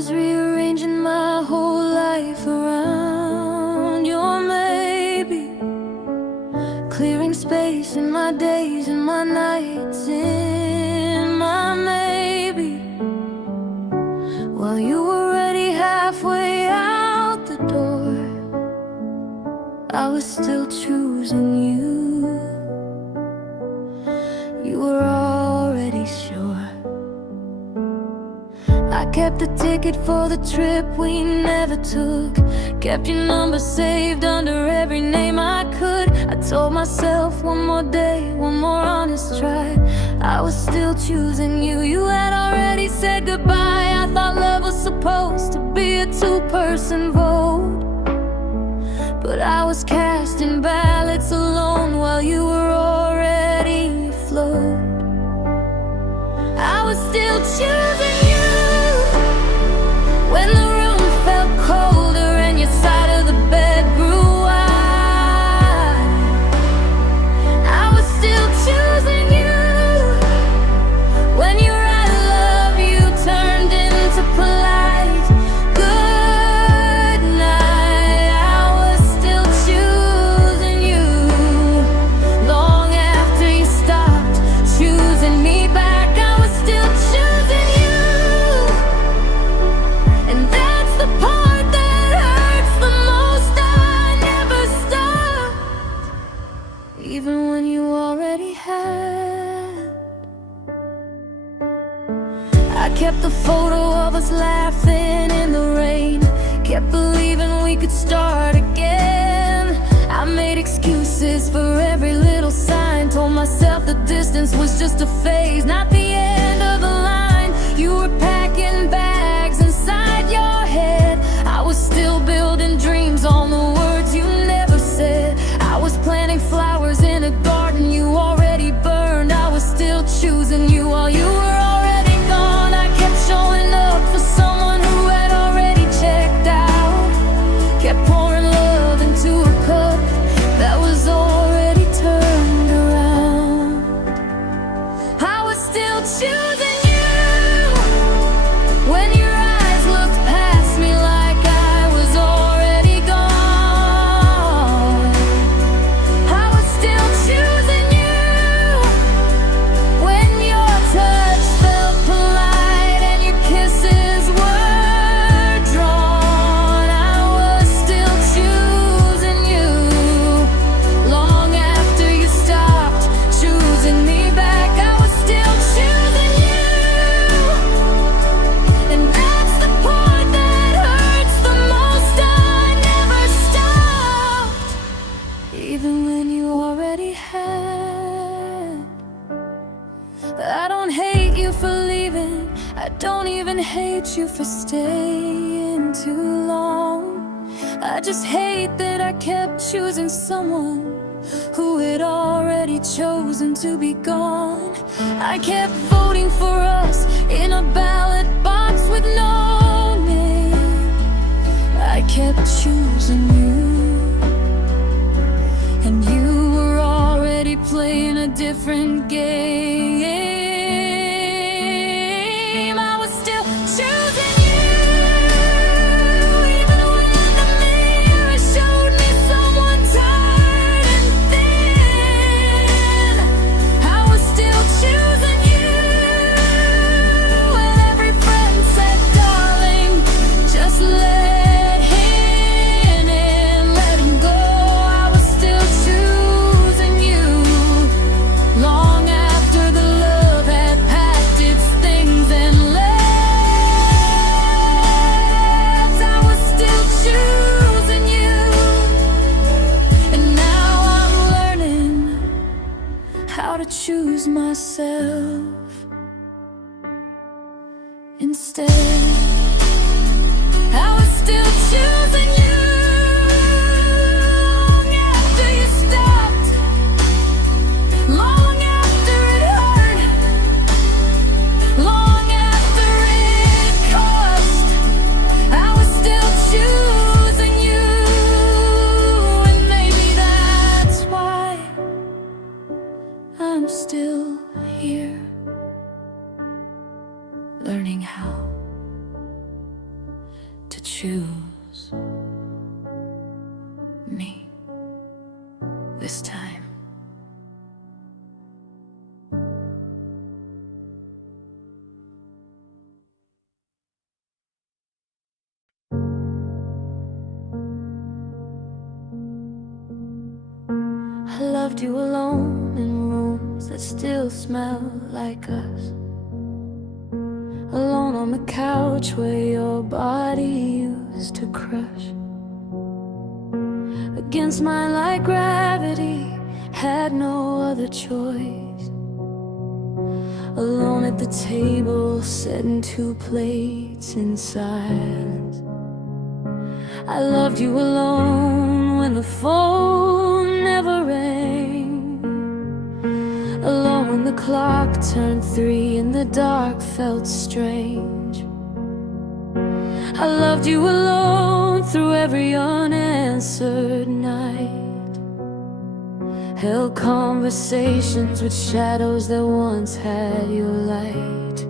was rearranging my whole life around your maybe, clearing space in my days and my nights in my maybe, while you were already halfway out the door, I was still choosing you. You were already sure. I kept the ticket for the trip we never took, kept your number saved under every name I could. I told myself one more day, one more honest try, I was still choosing you. You had already said goodbye. I thought love was supposed to be a two-person vote, but I was casting ballots alone while you were already afloat. I was still choosing you when the room felt colder and your side of the bed grew wide. I was still choosing you when your I love you turned into polite good night. I was still choosing you long after you stopped choosing me back. I was still choosing you, and that's the part that hurts the most. I never stopped, even when you already had. I kept the photo of us laughing in the rain, kept believing we could start again. I made excuses for every little sign, told myself the distance was just a phase, not the end of the line. You were packing bags inside your head, I was still building dreams on the words you never said. I was planting flowers in a garden you already burned. I was still choosing you while you were already gone. I kept showing up for someone who had already checked out, kept pouring love into a cup that was already turned around. I was still choosing you when your eyes looked past me like I was already gone. I was still choosing you when your touch felt polite and your kisses were drawn. I was still choosing you long after you stopped choosing me back. I was still choosing you, and that's the part that hurts the most. I never stopped, even when you already had. I don't hate you for leaving, I don't even hate you for staying too long. I just hate that I kept choosing someone who had already chosen to be gone. I kept voting for us in a ballot box with no name. I kept choosing you, and you were already playing a different game. I was still choosing you, even when the mirror showed me someone tired and thin. I was still choosing you when every friend said, darling, just let him in, let him go. I was still choosing you long after the love had packed its things and left. I was still choosing you, and now I'm learning how to choose myself instead. I was still choosing you long after you stopped, long after it hurt, long after it cost. I was still choosing you, and maybe that's why I'm still here, learning how choose me this time. I loved you alone in rooms that still smell like us, alone on the couch where your body used to crush against mine like gravity, had no other choice. Alone at the table, setting two plates in silence. I loved you alone when the phone never rang, alone when the clock turned 3 and the dark felt strange. I loved you alone through every unanswered night, held conversations with shadows that once had your light.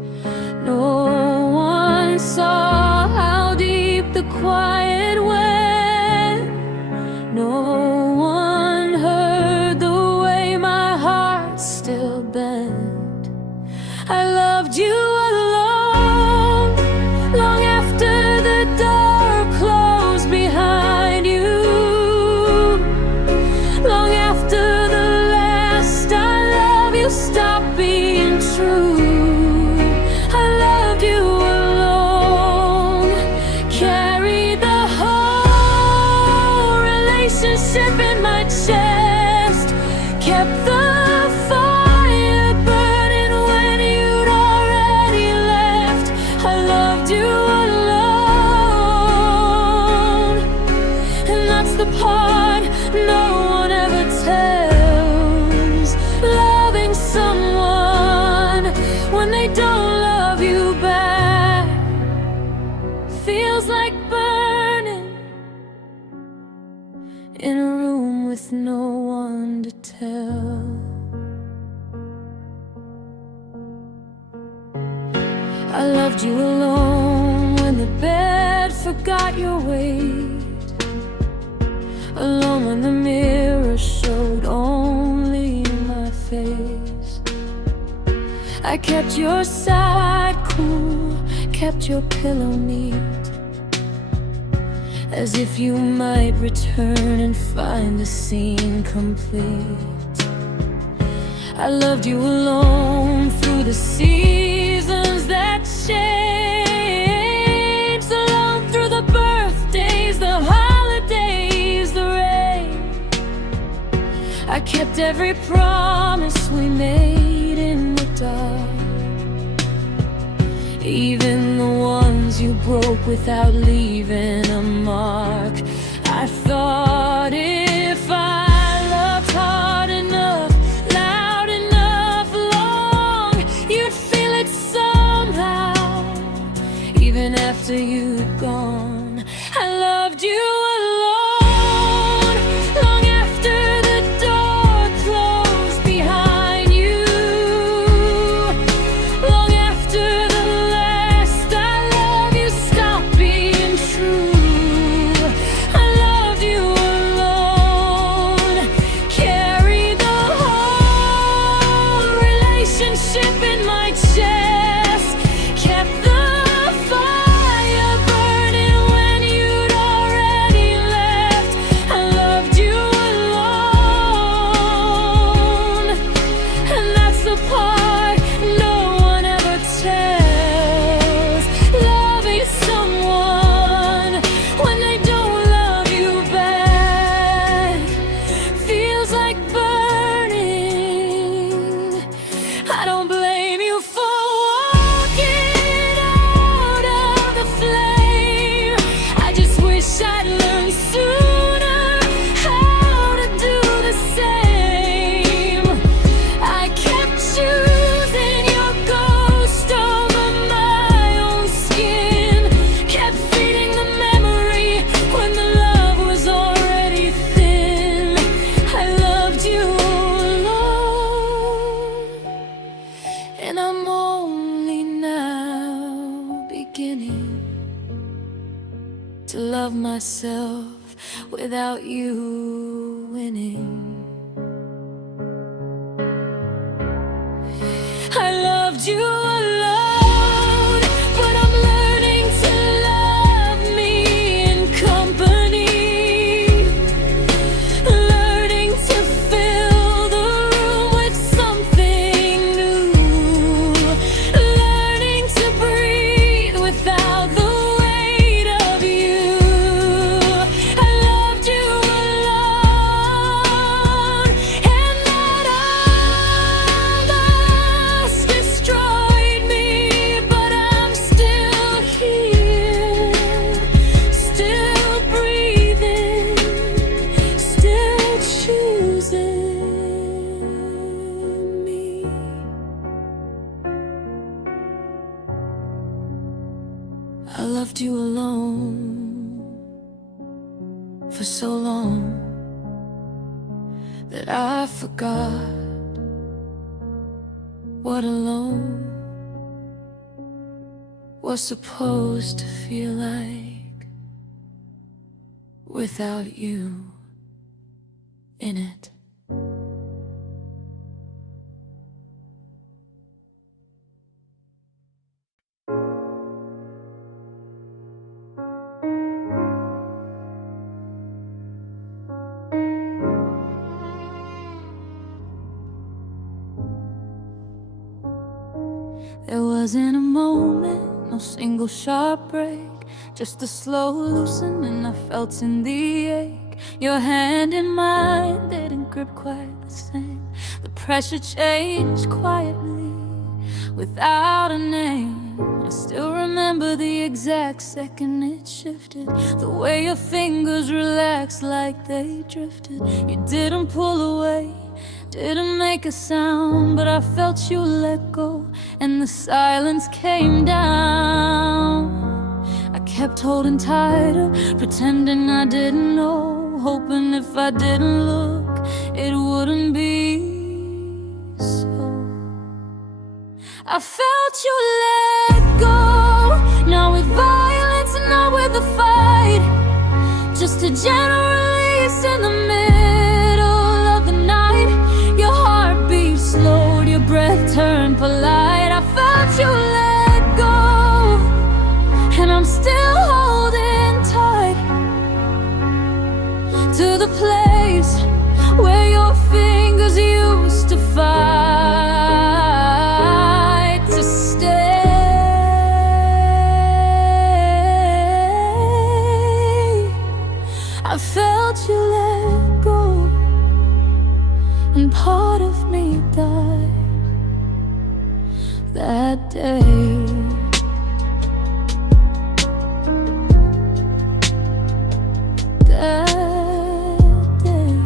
No one saw how deep the quiet went. No one heard the way my heart still bent. I loved you alone, long after the door closed behind you, long after the last I love you stopped being true. I loved you alone, carried the whole relationship in my chest, kept the fire burning when you'd already left. I loved you alone, and that's the part no one ever tells. Loving someone when they don't love you back feels like burning in a room with no one to tell. I loved you alone when the bed forgot your weight, alone when the mirror showed only my face. I kept your side cool, kept your pillow neat, as if you might return and find the scene complete. I loved you alone through the seasons that changed, alone through the birthdays, the holidays, the rain. I kept every promise we made in the dark, even the ones you broke without leaving a mark. I thought if I loved hard enough, loud enough, long, you'd feel it somehow, even after you'd gone. I loved you alone, long after the door closed behind you, long after the last I love you stopped being true. I loved you alone. myself without you winning. I loved you alone, but I'm learning to love me in company. Learning to fill the room with something new. Learning to breathe without the weight of you. I loved you alone, and that almost destroyed me, but I'm still here, still breathing, still choosing me. I loved you alone for so long that I forgot what alone was supposed to feel like without you in it. There wasn't a moment, no single sharp break, just a slow loosening I felt in the ache. Your hand in mine didn't grip quite the same. The pressure changed quietly, without a name. I still remember the exact second it shifted, the way your fingers relaxed like they drifted. You didn't pull away, didn't make a sound, but I felt you let go, and the silence came down. I kept holding tighter, pretending I didn't know, hoping if I didn't look, it wouldn't be so. I felt you let go, not with violence and not with a fight, just a gentle release in the middle of the night. Your heartbeat slowed, your breath turned polite. I felt you let go, and I'm still holding tight to the place where your fingers used to fight to stay. I felt you let go, and part of me died that day. That day.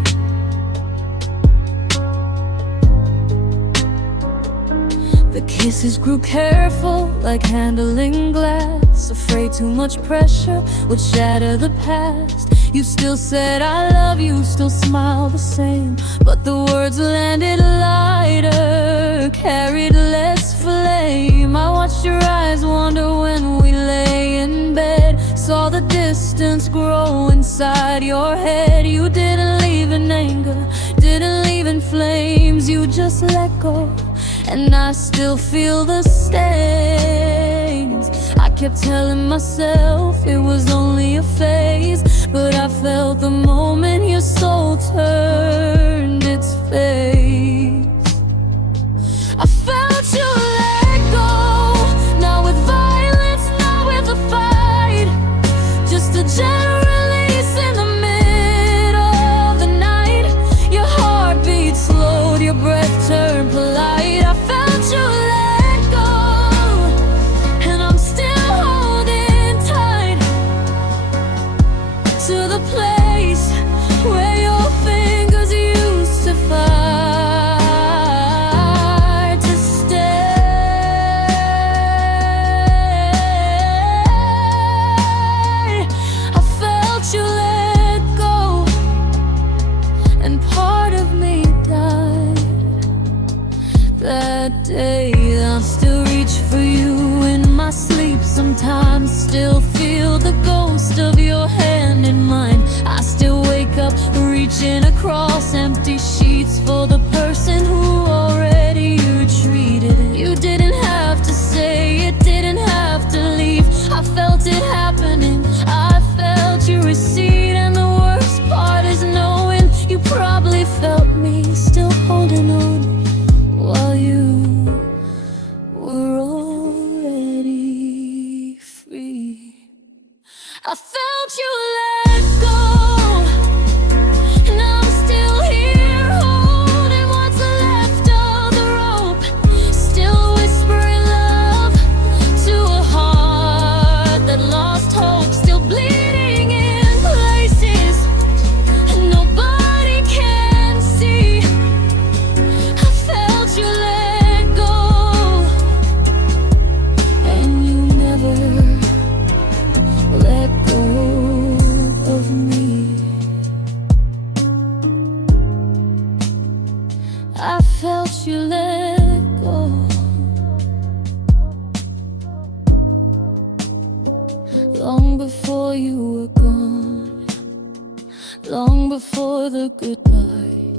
The kisses grew careful, like handling glass, afraid too much pressure would shatter the past. You still said I love you, still smiled the same, but the words landed lighter, carried less flame. I watched your eyes wander when we lay in bed, saw the distance grow inside your head. You didn't leave in anger, didn't leave in flames, you just let go, and I still feel the stains. I kept telling myself it was only a phase, but I felt the moment your soul turned its face. I felt you let go, not with violence, not with a fight, just a gentle release in the middle of the night. Your heartbeat slowed, your breath turned polite. I felt you let go, and I'm still holding tight to the place where your fingers used to fight to stay. I felt you let go, and part of me died that day. I'll still reach for you in my my sleep sometimes, still feel the ghost of your hand in mine. I still wake up reaching across empty sheets for the person who already retreated. You didn't have to say it, didn't have to leave. I felt it happening, I felt you recede. And the worst part is knowing you probably felt me still holding on while you were already free. I felt you let go, and I'm still here holding what's left of the rope, still whispering love to a heart that lost hope, still bleeding in places nobody can see. I felt you let go, and you never let go of me. I felt you let go, long before you were gone, long before the goodbye,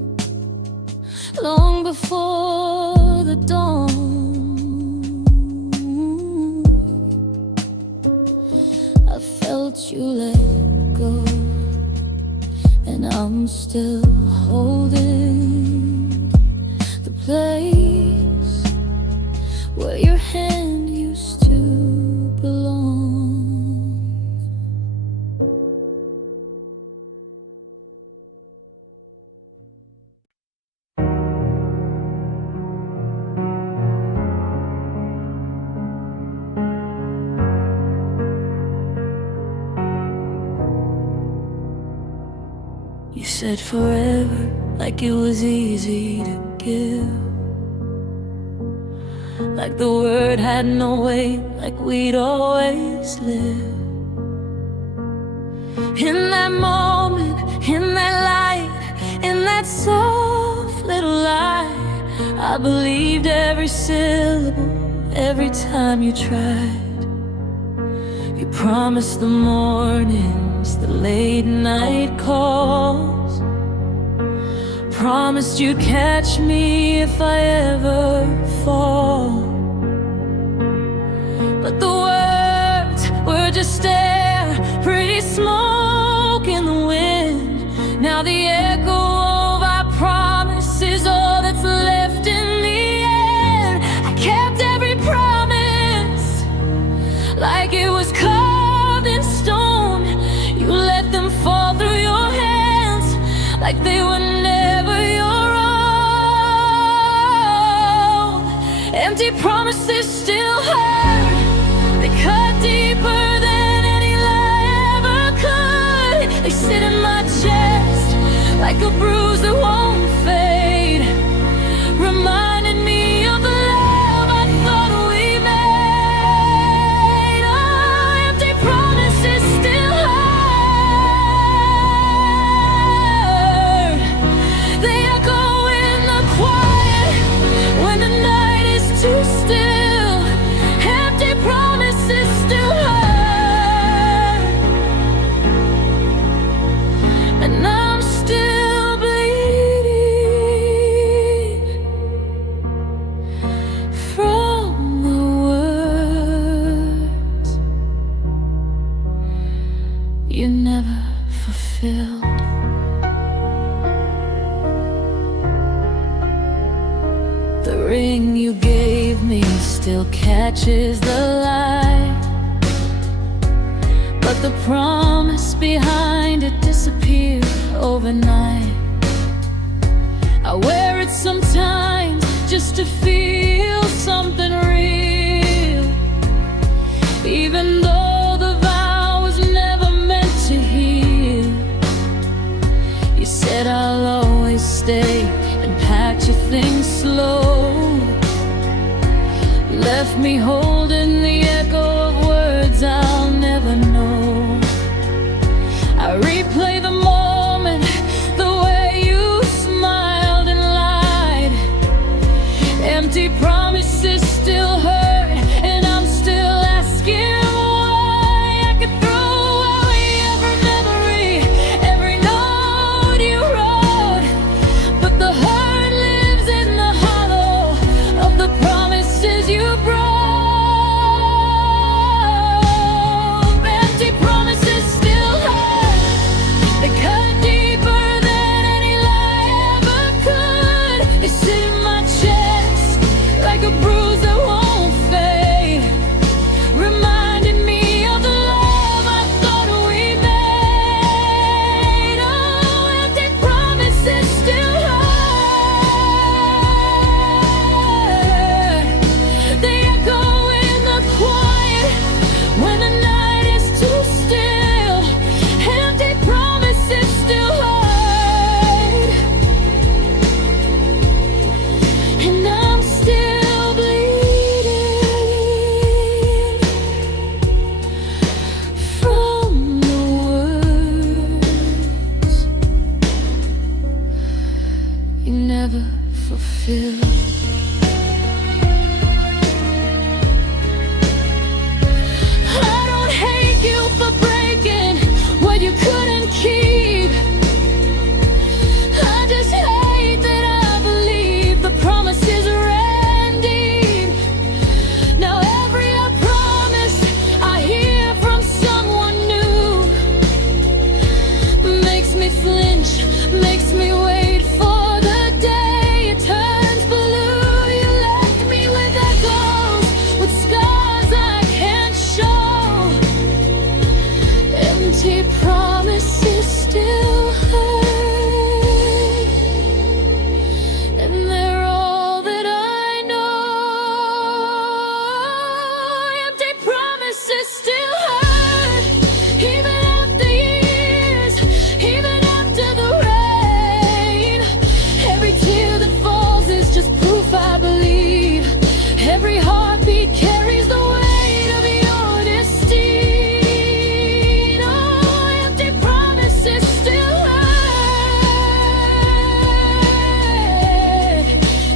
long before the dawn. I felt you let go, and I'm still holding the place where your hand used to belong. You said forever, like it was easy to give, like the word had no weight, like we'd always live. In that moment, in that light, in that soft little lie, I believed every syllable, every time you tried. You promised the mornings, the late night calls, promised you'd catch me if I ever fall. But the words were just air, pretty smoke in the wind. Now the echo of our promise is all that's left in the air. I kept every promise like it was carved in stone. You let them fall through your hands like they were never your own. Empty promises still hurt, they cut deeper than any lie ever could. They sit in my chest like a bruise that won't fade, reminding me of the love I thought we made. Oh, empty promises still hurt, they echo in the quiet when the night is too still. Empty promises still hurt, and I'm still bleeding from the words you never fulfilled. The ring you gave me still catches the light, but the promise behind it disappeared overnight. I wear it sometimes just to feel something real, even though the vow was never meant to heal. You said I'll always stay and packed your things slow, left me holding the echo of words I'll never know. I replay the moment, the way you smiled and lied. Empty promises still hurt, and I'm still asking never fulfill. I don't hate you for breaking what you couldn't keep. I just hate that I believe the promises ran deep. Now every I promise I hear from someone new makes me flinch, makes me wait for the day it turns blue. You left me with echoes, with scars I can't show. Empty promises still hurt, and they're all that I know. Empty promises still hurt, even after years, even after the rain. Every tear that falls is just proof I believe. Every heartbeat carries the weight of your destiny. Oh, empty promises still hurt.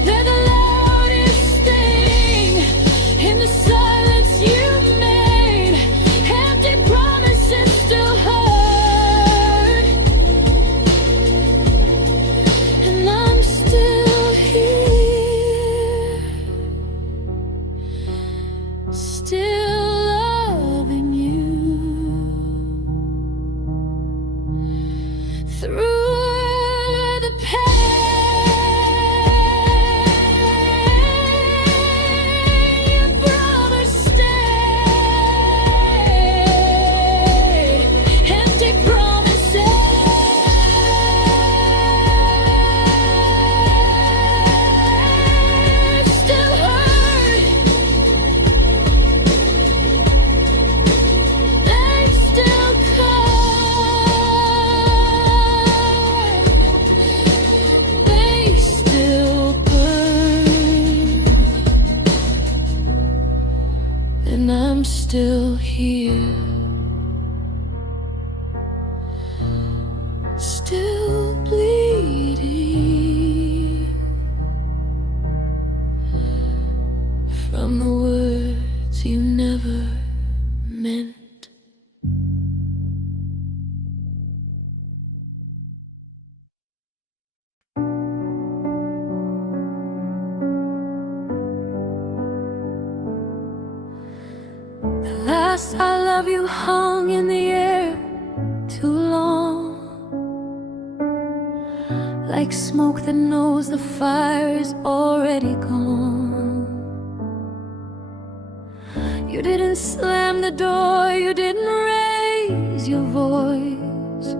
They're the loudest thing in the silence you made. Empty promises still hurt, and I'm still here, still loving you through the pain. You promised stay. Empty promises still hurt. They still come. They still burn, and I'm still here, still bleeding from the words you never meant. The last I love you hung in the air too long, like smoke that knows the fire is already gone. You didn't slam the door, you didn't raise your voice.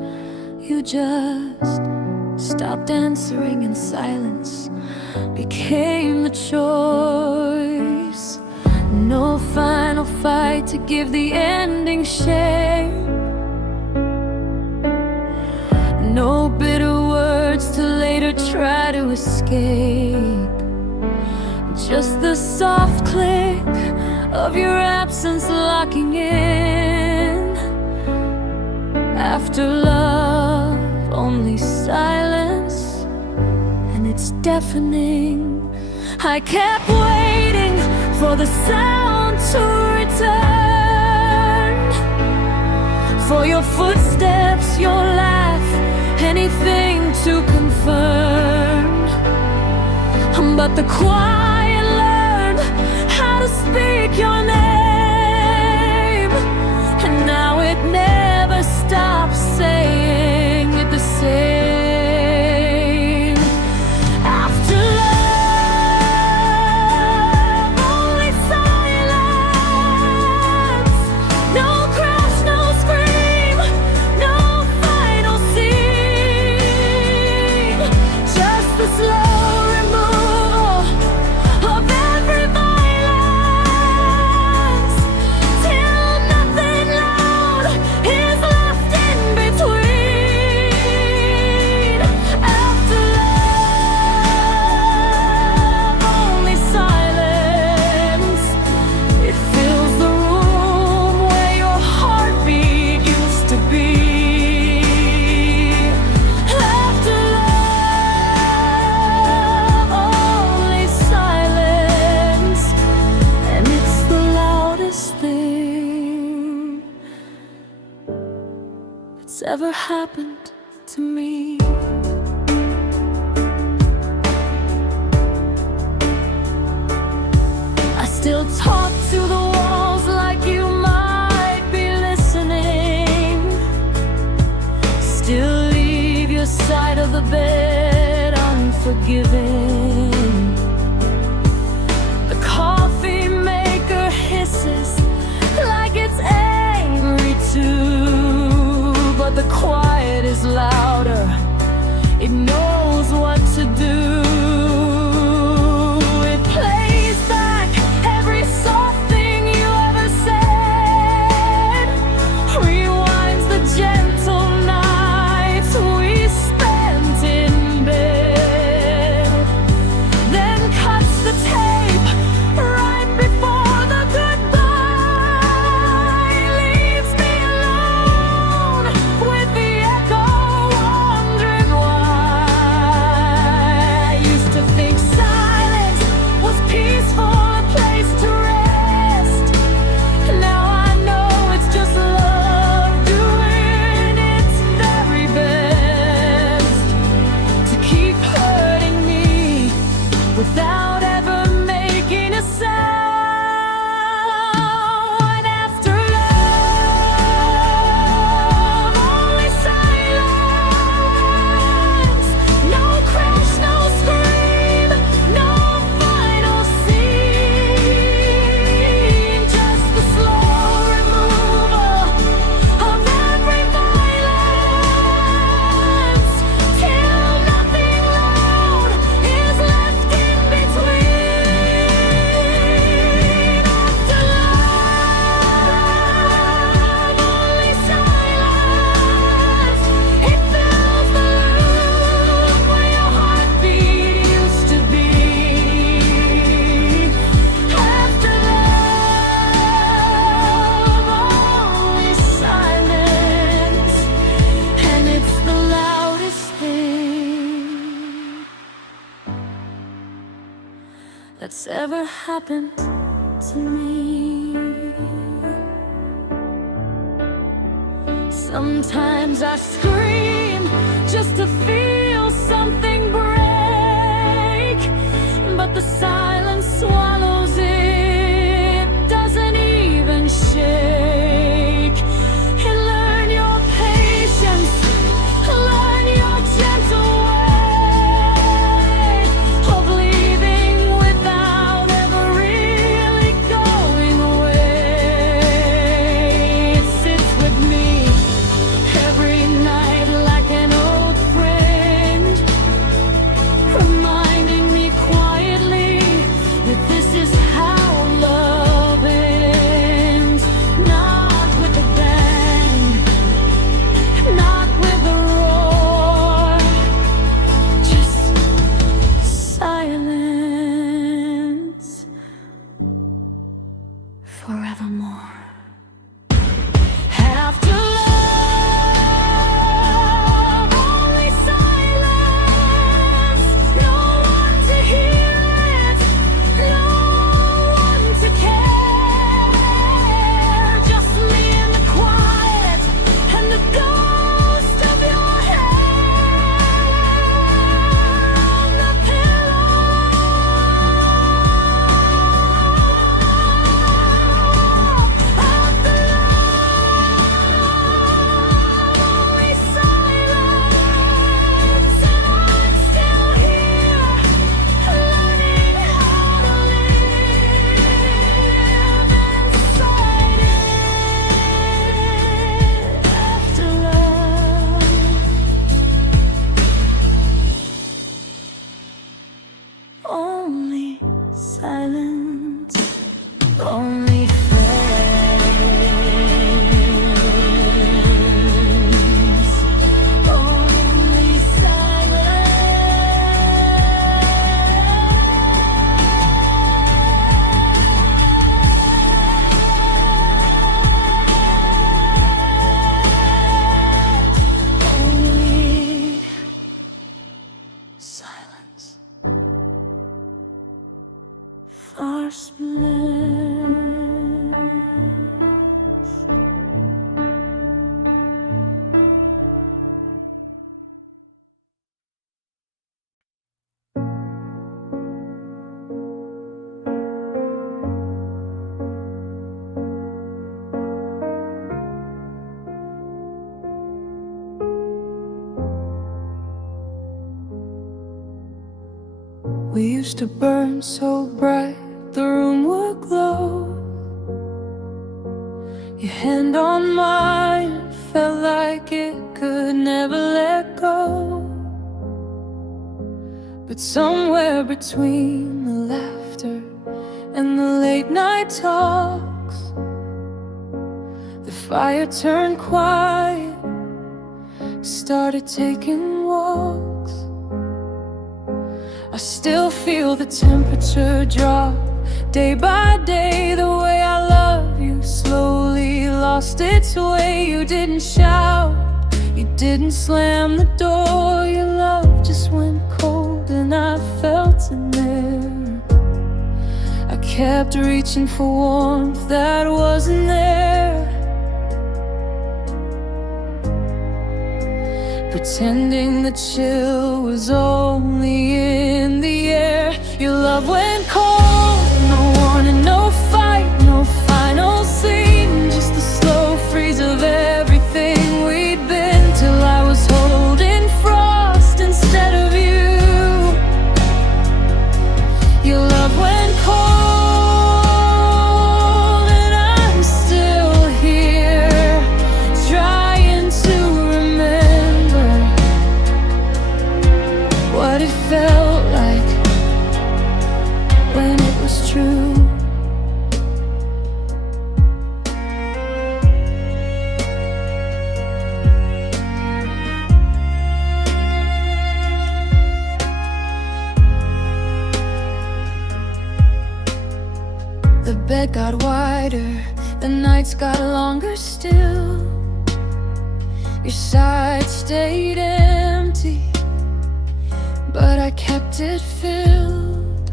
You just stopped answering, and silence became the choice. No final fight to give the ending shape. No bitter words to later try to escape. Just the soft click of your absence locking in. After love, only silence, and it's deafening. I kept waiting for the sound to return, for your footsteps, your laugh, anything to confirm. But the quiet learned how to speak your name, and now it never stops saying it the same. After love, only silence. No crash, no scream, no final scene. Just the slow removal of every violence. ever happened to me. I still talk to the walls like you might be listening. Still leave your side of the bed unforgiving. The coffee maker hisses like it's angry too, but the quiet is louder. It knows what to do. It plays back every soft thing you ever said, rewinds the gentle nights we spent in bed, then cuts the tape right before the goodbye. Leaves me alone with the echo, wondering why. I used to think silence was peaceful, a place to rest. Now I know it's just love doing its very best to keep hurting me without ever making a sound. After love, only silence. No crash, no scream, no final scene. Just the slow removal of every violence, till nothing loud is left in between. After love, only silence. It fills the room where your heartbeat used to be. After love, only silence, and it's the loudest thing that's ever happened to me. Sometimes I scream just to feel something break, but the silence swallows it, doesn't even shake. And learn your patience, learn your gentle way of leaving without ever really going away. It sits with me every night like an old friend, reminding me quietly that this is how love ends. Not with a bang, not with a roar, just silence forevermore. After love, only silence. No one to hear it, no one to care. Just me in the quiet and the ghost of your hair on the pillow. After only silence, and I'm still here, learning how to live inside it. After love, only silence, only friends, only silence. First blessed. used to burn so bright, the room would glow. Your hand on mine felt like it could never let go. But somewhere between the laughter and the late night talks, the fire turned quiet, started taking walks. I still feel the temperature drop day by day. The way I love you slowly lost its way. You didn't shout, you didn't slam the door. Your love just went cold and I felt in there. I kept reaching for warmth that wasn't there, pretending the chill was only in the air. Your love went cold, no warning, no fight, no final scene, just the slow freeze of everything we'd been, till I was holding frost instead of you. Your love went cold and I'm still here, trying to remember what it felt like when it was true. The bed got wider, the nights got longer still. Your side stayed empty, but I kept it filled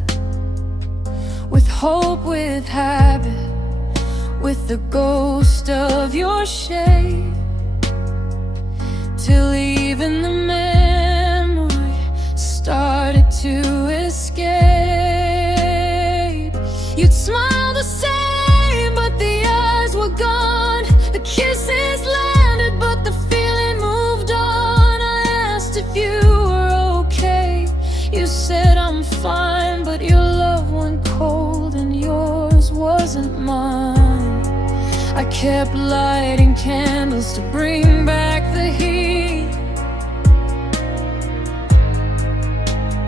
with hope, with habit, with the ghost of your shape, till even the memory started to escape. You'd smile the same, but the eyes were gone. The kisses landed, but the feeling moved on. I asked if you were okay. You said I'm fine, but your love went cold and yours wasn't mine. I kept lighting candles to bring back the heat,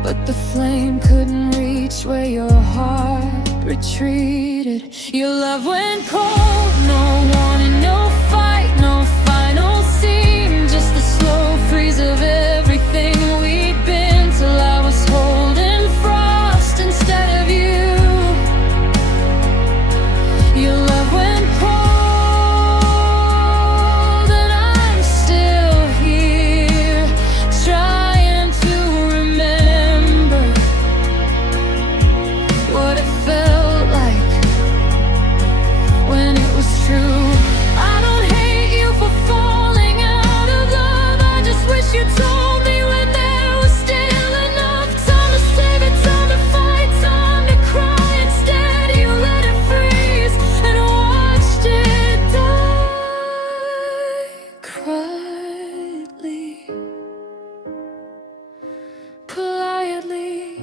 but the flame couldn't reach where your heart retreated. Your love went cold, no warning, no fight, no final scene, just the slow freeze of everything we'd been, till I was holding frost instead of you. Your love went cold and I'm still here, trying to remember what it felt like when it was true. I don't hate you for falling out of love, I just wish you told me when there was still enough time to save it, time to fight, time to cry. Instead you let it freeze and watched it die quietly, politely,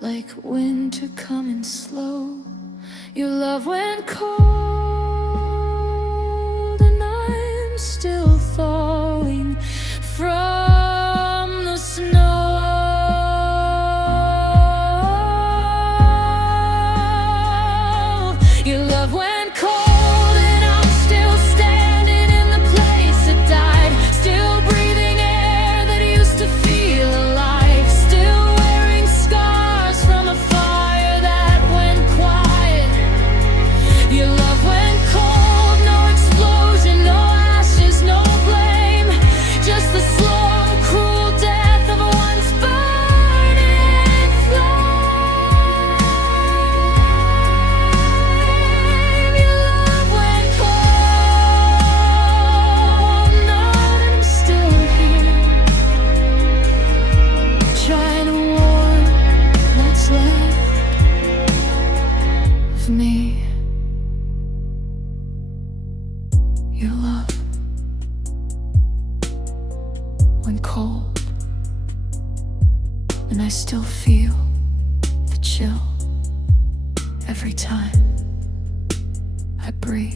like winter coming slow. Your love went cold and I'm still thawing from the snow. Your love went cold and I'm still standing in the place it died, still breathing air that used to feel alive, still wearing scars from a fire that went quiet. Your love went cold, no explosion, no ashes, no blame. and I still feel the chill every time I breathe.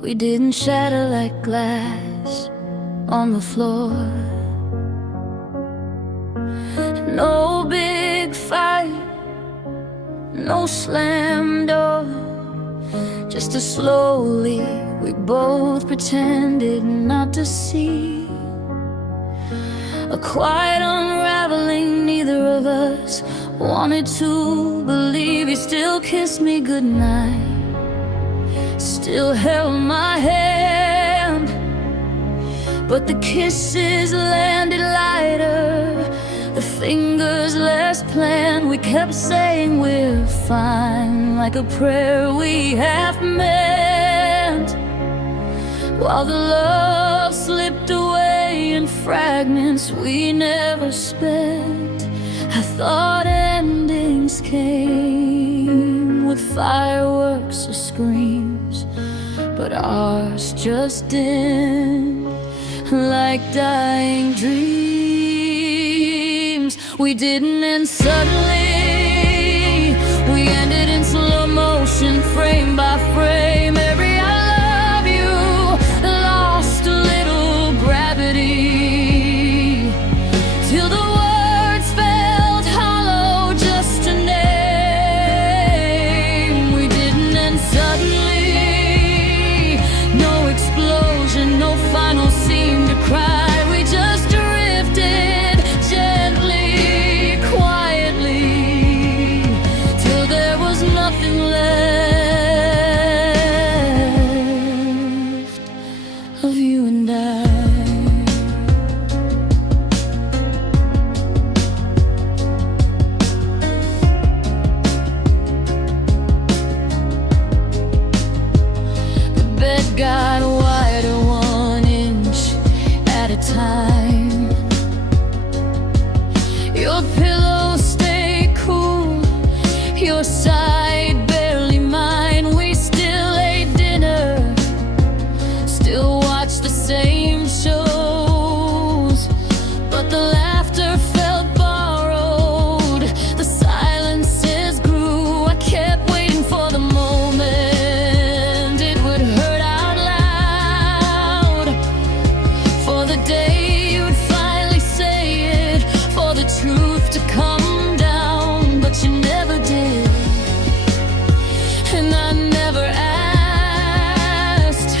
We didn't shatter like glass on the floor. No big fight, no slam door. Just as slowly we both pretended not to see a quiet unraveling neither of us wanted to believe. You still kissed me goodnight, still held my hand, but the kisses landed lighter, the fingers less planned. We kept saying we're fine, like a prayer we half meant, while the love slipped away in fragments we never spent. I thought endings came with fireworks or screams, but ours just dimmed like dying dreams. We didn't end suddenly, we ended in slow motion, frame by frame. Every I love you lost a little gravity, till the words felt hollow, just a name. We didn't end suddenly, no explosion, no final scene to cry. We just drifted gently, quietly, till there was nothing left of you and I. The bed got wider 1 inch at a time. Your pillow stayed cool, your side barely mine. We still ate dinner, still watched the same shows, but the laughter felt borrowed, the silences grew. I kept waiting for the moment it would hurt out loud, for the day you'd finally say it, for the truth to come down. But you never did, and I never asked.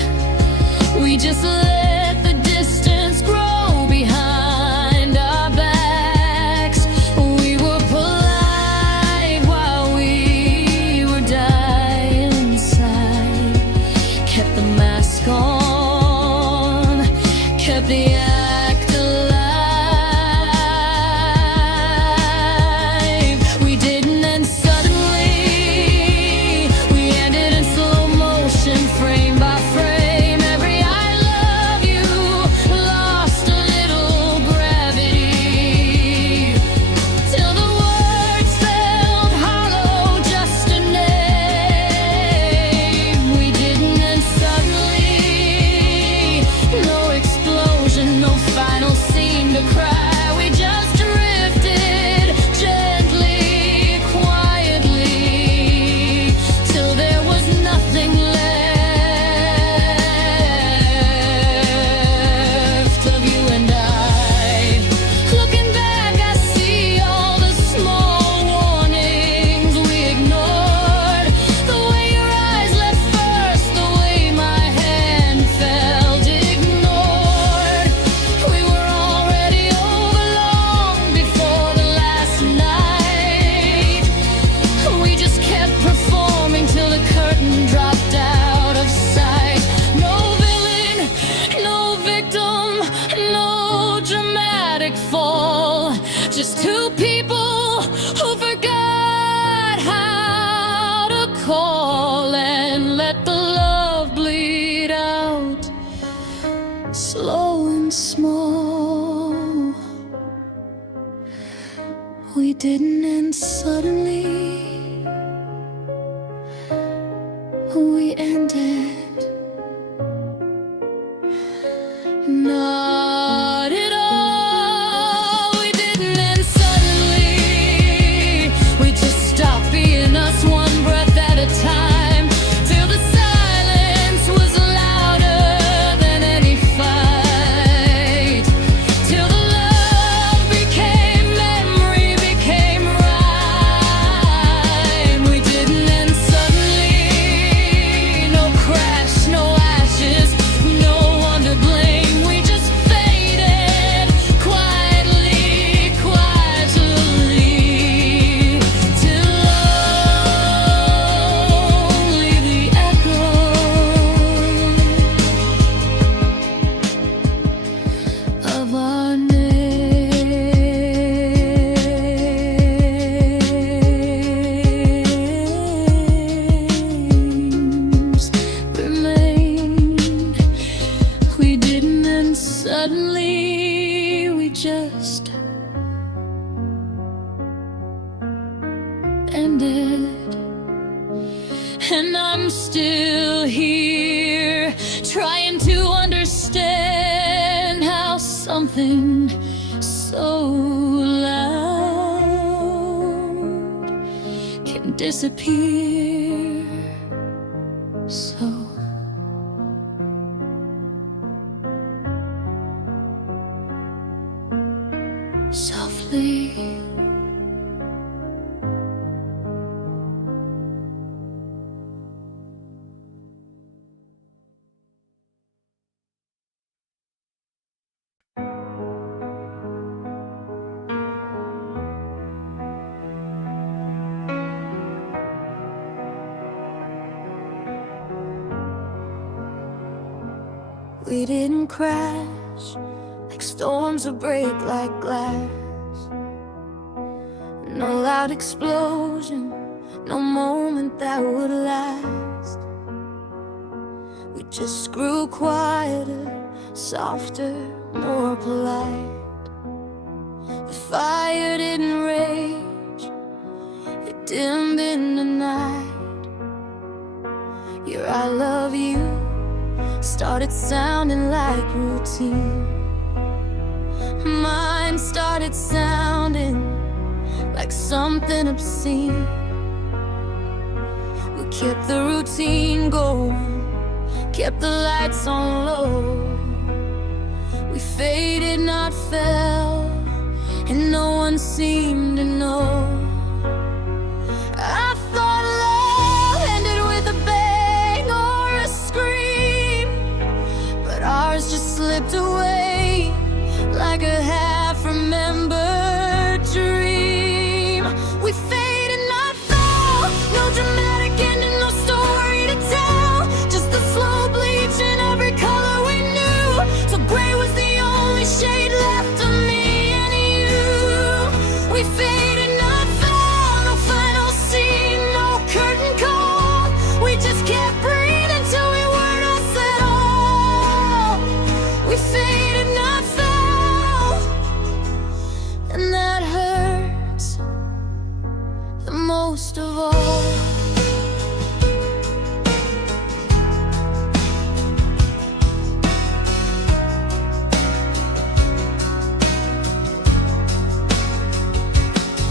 We just let the distance grow behind our backs. We were polite while we were dying inside, kept the mask on, kept the act alive. We didn't end suddenly, we ended in slow motion, frame by frame. Every I love you lost a little gravity, till the words felt hollow, just a name. We didn't end suddenly, no explosion, no final scene to cry. We just drifted gently, quietly, till there was nothing left of you and I. Looking back, I see all the small warnings we ignored, the way your eyes left first, the way my hand felt ignored. We were already over long before the last night. We just kept performing till the curtain dropped out of sight. No villain, no victim, no dramatic fall, just two people who forgot how to call and let the love bleed out, slow and small. We didn't end suddenly, we ended. Not at all, we didn't end suddenly. We just stopped being us, one breath at a time, till the silence was louder than any fight, till the love became memory, became rhyme. We didn't end suddenly, no crash, no ashes, no one to blame. Suddenly, we just ended. And I'm still here, trying to understand how something so loud can disappear so softly. We didn't crash like storms or break like glass. No loud explosion, no moment that would last. We just grew quieter, softer, more polite. The fire didn't rage, it dimmed in the night. Your I love you started sounding like routine. Mine started sounding like something obscene. We kept the routine going, kept the lights on low. We faded, not fell, and no one seemed to know. I thought love ended with a bang or a scream, but ours just slipped away like a half-remembered dream. We faded, not fell, no dramatic ending, no story to tell, just the slow bleach in every color we knew. So gray was the only shade left of me and you. We faded, not fell, no final scene, no curtain call. We just kept breathing till we weren't us at all. We faded, not fell, and that hurts the most of all.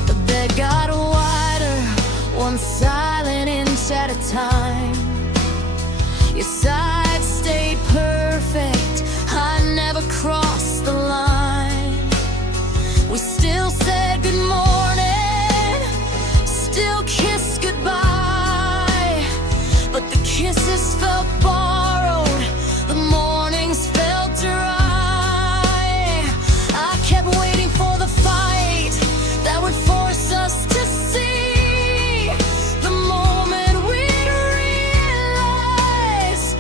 The bed got wider, one silent inch at a time. Your side stayed perfect, I never crossed the line. We still said good morning, still kissed goodbye, but the kisses felt borrowed, the mornings felt dry. I kept waiting for the fight that would force us to see the moment we'd realize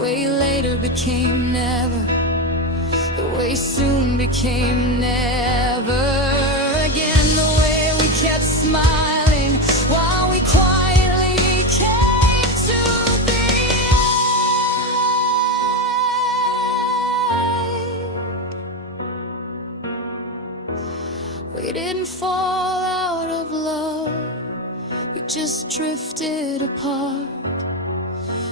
way later became never, the way soon became never again, the way we kept smiling while we quietly came to the end. We didn't fall out of love, we just drifted apart,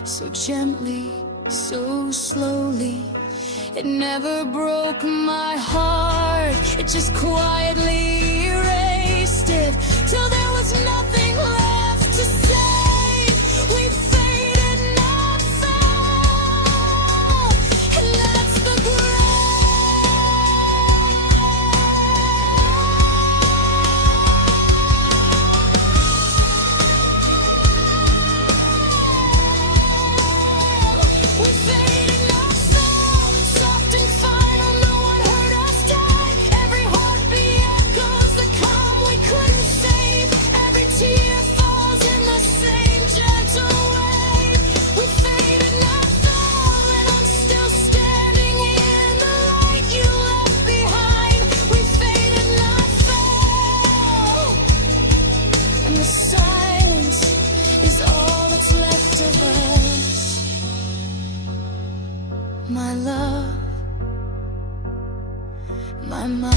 so gently, so slowly. It never broke my heart, it just quietly erased it, till there was nothing left to say. We faded, not fell, and that's the we faded, not fell, soft and final, no one heard us die. Every heartbeat echoes the calm we couldn't save. Every tear falls in the same gentle wave. We faded, not fell, and I'm still standing in the light you left behind. We faded, not fell, and the silence is all that's left of us. My love, my mind.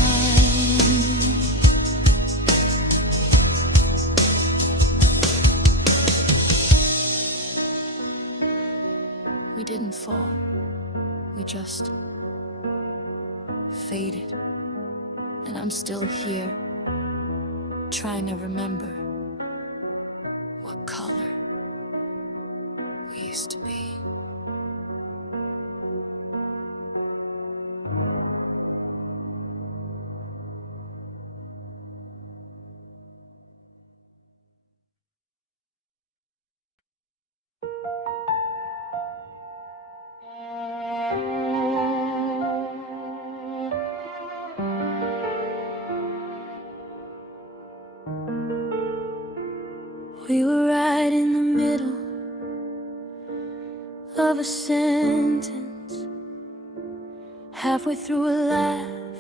We didn't fall, we just faded. And I'm still here, trying to remember what color we used to be. We were right in the middle of a sentence, halfway through a laugh,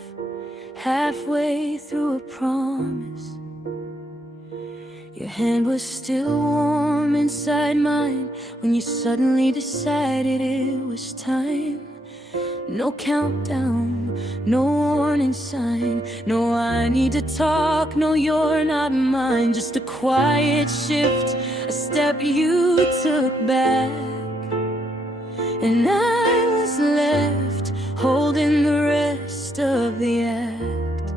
halfway through a promise. Your hand was still warm inside mine when you suddenly decided it was time. No countdown, no warning sign, no I need to talk, no you're not mine. Just a quiet shift, a step you took back, and I was left holding the rest of the act.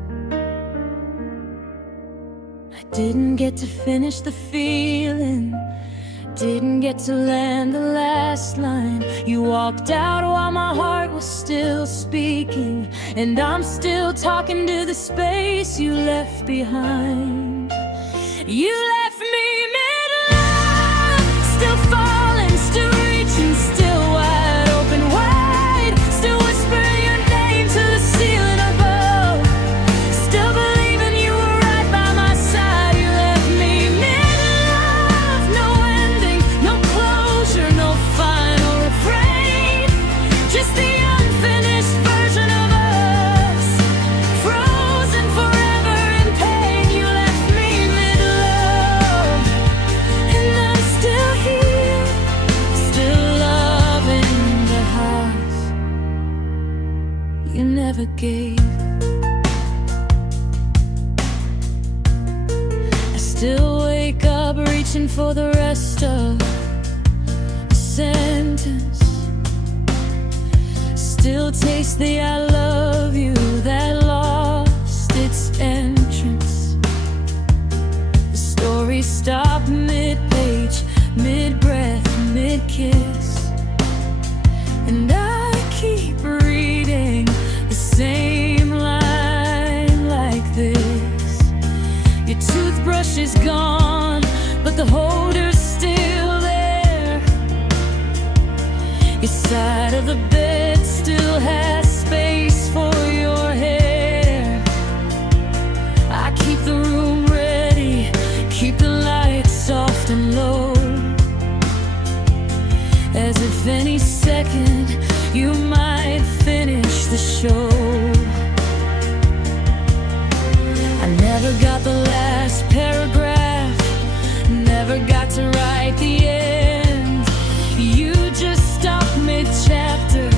I didn't get to finish the feeling, didn't get to land the last line. You walked out while my heart was still speaking, and I'm still talking to the space you left behind. You left me mid-love, still falling, still reaching, still wide open wide, still whispering your name to the ceiling above, still believing you were right by my side. You left me mid-love, no ending, no closure, no final refrain, just the unfinished version of us, frozen forever in pain. You left me mid-love, and I'm still here, still loving the house you never gave. I still wake up reaching for the rest of the sentence, still taste the I love you that lost its entrance. The story stopped mid-page, mid-breath, mid-kiss, and I keep reading the same line like this. Your toothbrush is gone, but the holder's still there. Your side of the bed still has space for your hair. I keep the room ready, keep the lights soft and low, as if any second you might finish the show. I never got the last paragraph, never got to write the end. You just stopped mid-chapter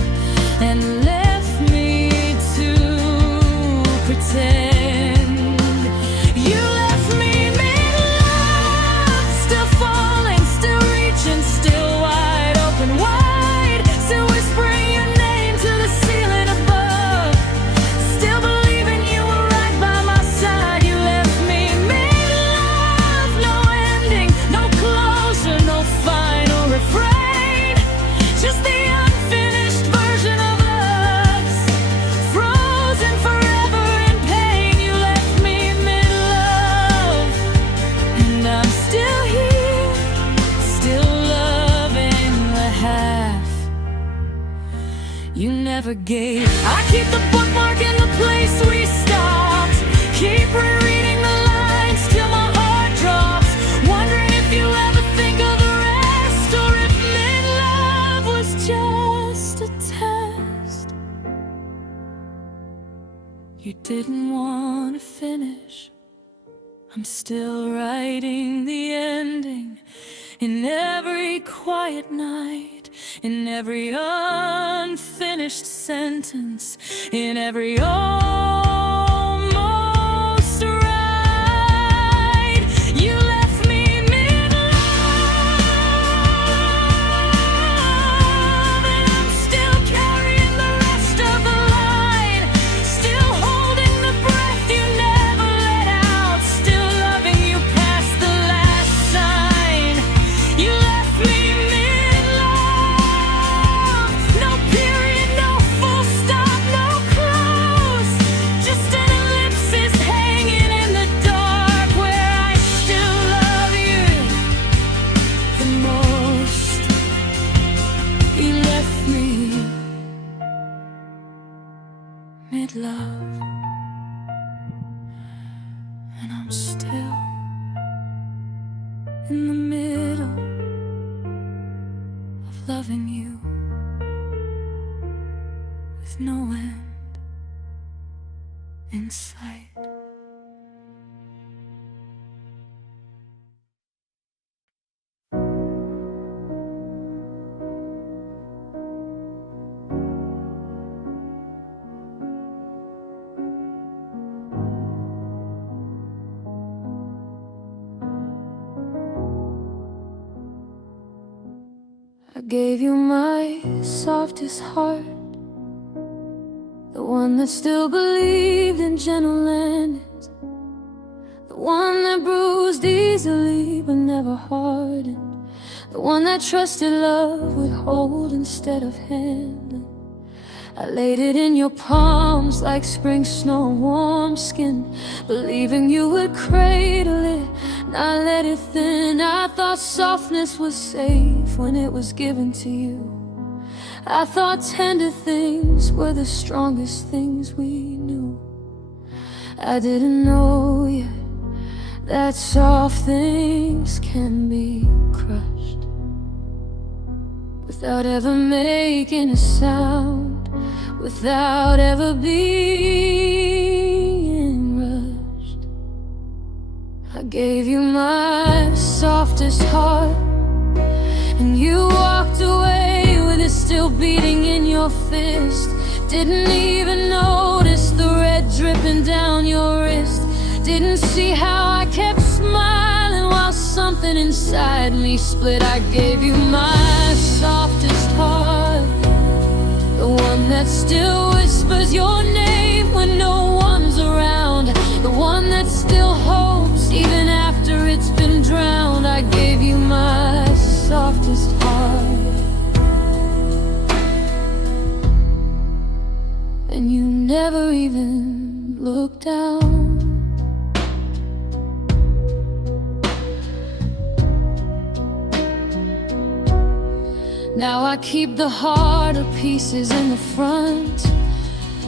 and left me to pretend. You left me mid-love, still falling, still reaching, still wide open, wide, still whispering your name to the ceiling above, still believing you were right by my side. You left me mid-love, no ending, no closure, no final refrain, just the unfinished version of us, frozen forever in pain. You left me mid-love, and I'm still here, still loving the half you never gave. I keep the bookmark in the place we stopped, keep rereading the lines till my heart drops, wondering if you ever think of the rest, or if mid-love was just a test. You didn't want to finish, I'm still writing the ending, in every quiet night, in every unfinished sentence, in every almost right. You left me mid-love, and I'm still carrying the rest of the line, still holding the breath you never let out, still loving you past the last sign. You left me mid-love, no period, no full stop, no close, just an ellipsis hanging in the dark, where I still love you the most. You left me mid-love, and I'm still in the middle of loving you with no end in sight. I gave you my softest heart, the one that still believed in gentle landings, the one that bruised easily but never hardened, the one that trusted love would hold instead of handling. I laid it in your palms like spring snow on warm skin, believing you would cradle it, not let it thin. I thought softness was safe when it was given to you. I thought tender things were the strongest things we knew. I didn't know yet that soft things can be crushed without ever making a sound, without ever being rushed. I gave you my softest heart, and you walked away with it still beating in your fist. Didn't even notice the red dripping down your wrist. Didn't see how I kept smiling while something inside me split. I gave you my softest heart, the one that still whispers your name when no one's around, the one that still hopes even after it's been drowned. I gave you my softest heart, and you never even looked down. Now I keep the harder pieces in the front,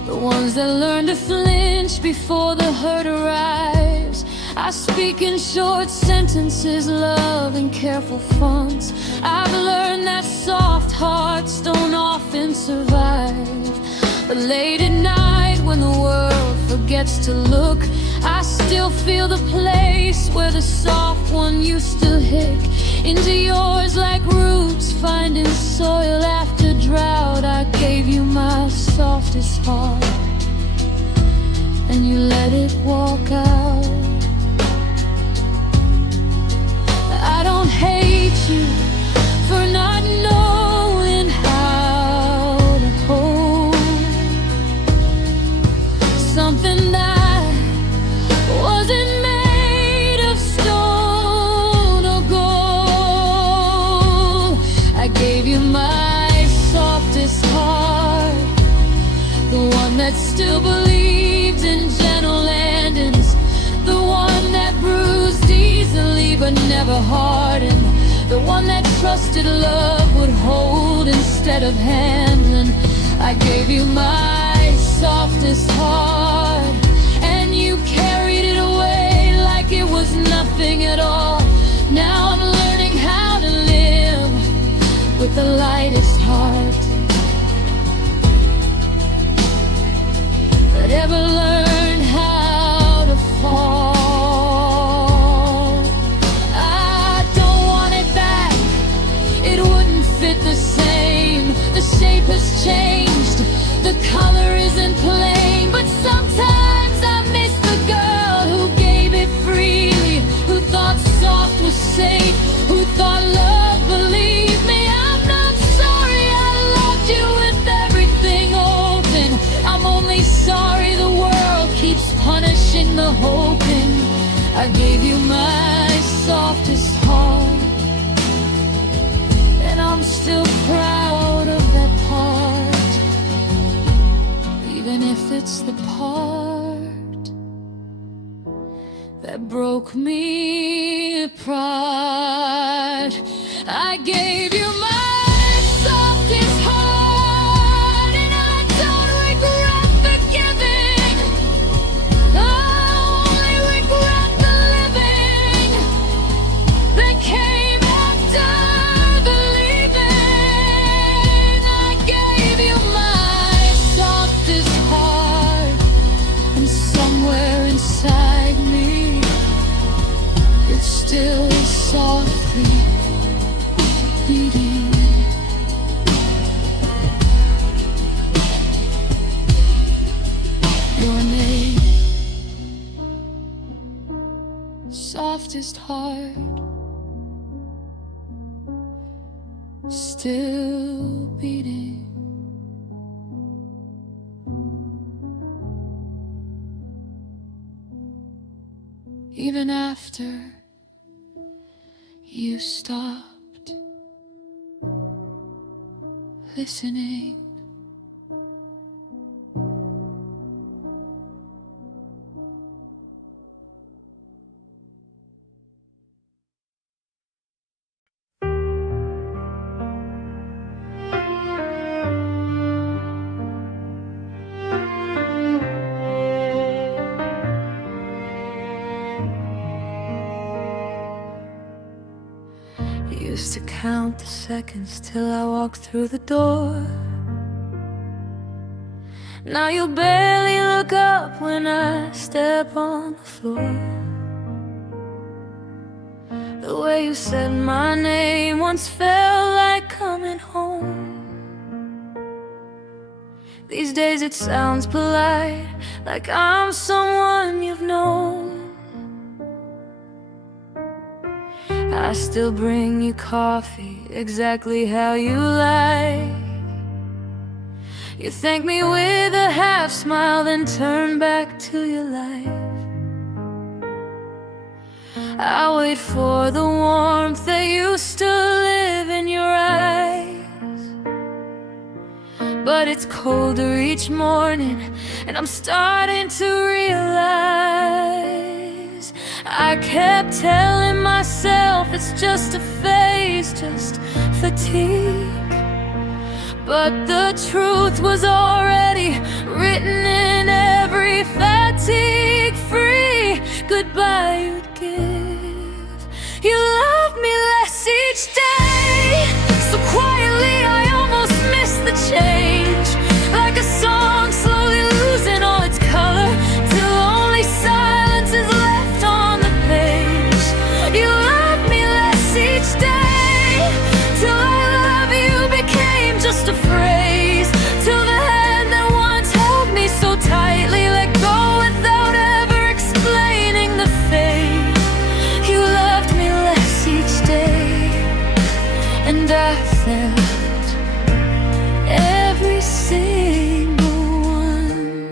the ones that learn to flinch before the hurt arrives. I speak in short sentences, love in careful fonts. I've learned that soft survive. But late at night when the world forgets to look, I still feel the place where the soft one used to hick into yours like roots finding soil after drought. I gave you my softest heart, and you let it walk out. I don't hate you for not knowing how to hold something that wasn't made of stone or gold. I gave you my softest heart, the one that still believed in gentle landings, the one that bruised easily but never hardened, the one that trusted love would hold instead of handling. I gave you my softest heart, and you carried it away like it was nothing at all. Now I'm learning how to live with the lightest heart that ever learned how to fall. I don't want it back, it wouldn't fit the same. The shape has changed, the color isn't plain, but sometimes I miss the girl who gave it freely, who thought soft was safe, who thought love believed me. I'm not sorry I loved you with everything open. I'm only sorry the world keeps punishing the hoping. I gave you my softest heart, and I'm still proud of that part, even if it's the part that broke me apart. I gave you my softest heart, and I don't regret the giving. I only regret the living that came after the leaving. I gave you my softest heart, and somewhere inside me it's still softly beating. Your name, softest heart, still beating. Even after you stopped listening. Used to count the seconds till I walked through the door. Now you barely look up when I step on the floor. The way you said my name once felt like coming home. These days it sounds polite, like I'm someone you've known. I still bring you coffee exactly how you like. You thank me with a half smile, then turn back to your life. I wait for the warmth that used to live in your eyes, but it's colder each morning, and I'm starting to realize I kept telling myself it's just a phase, just fatigue. But the truth was already written in every fatigue-free goodbye you'd give. You loved me less each day, so quietly I almost missed the change. I felt every single one.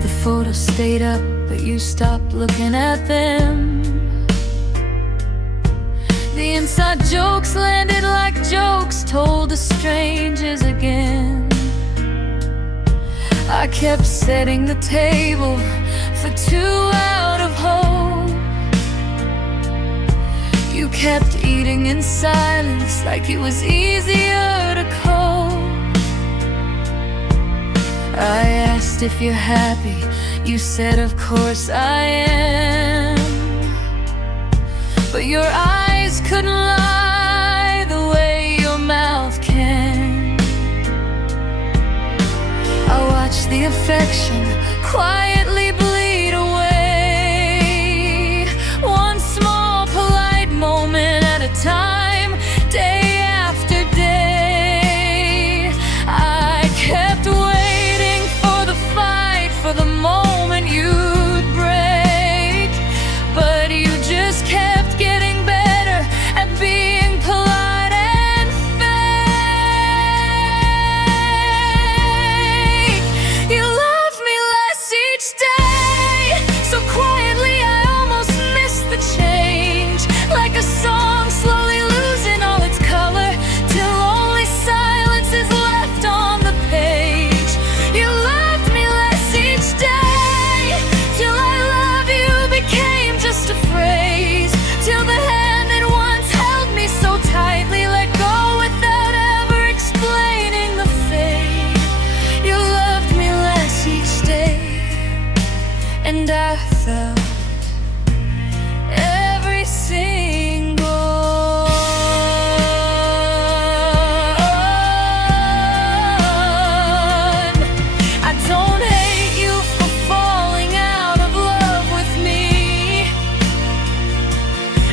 The photos stayed up, but you stopped looking at them. The inside jokes landed like jokes told to strangers again. I kept setting the table for two out of home. You kept eating in silence like it was easier to cope. I asked if you're happy, you said of course I am. But your eyes couldn't lie the way your mouth can. I watched the affection quietly bleed away, one small polite moment at a time, day after day. I kept waiting for the fight, for the moment you'd break, but you just kept getting better at being polite and fake. You loved me less each day, so quietly I almost missed the change. Like a song slowly losing all its color, till only silence is left on the page. You loved me less each day, till I love you became just a phrase, till the hand that once held me so tightly let go without ever explaining the fate. You loved me less each day, and I felt every single one. I don't hate you for falling out of love with me.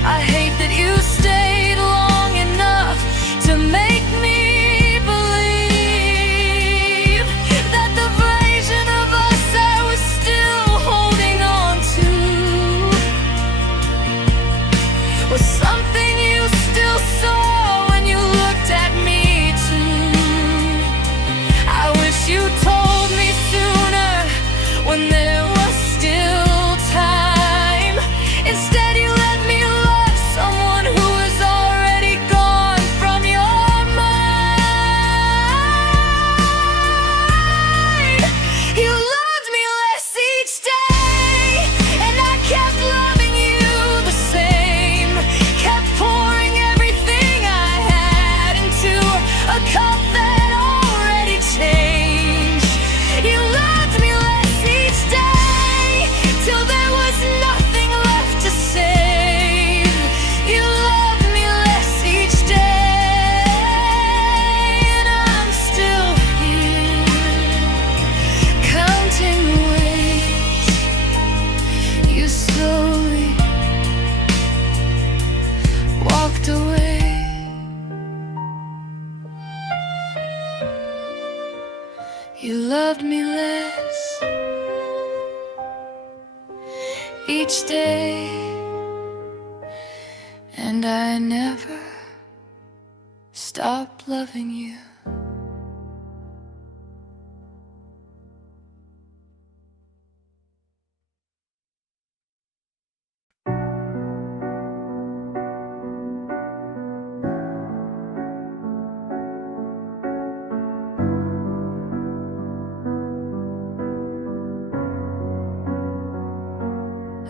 I hate that you stayed long enough to make me believe that the version of us I was still holding on to was something you still saw when you looked at me too. I wish you told me sooner, when there was still time. Instead you let me love someone who was already gone from your mind. You loved me less each day, and I kept loving you the same. Kept pouring everything I had into a cup that already changed. You loved me less each day, till there was nothing left to save. You loved me less each day, and I'm still here, counting the ways you slowly walked away. You loved me less each day, and I never stopped loving you.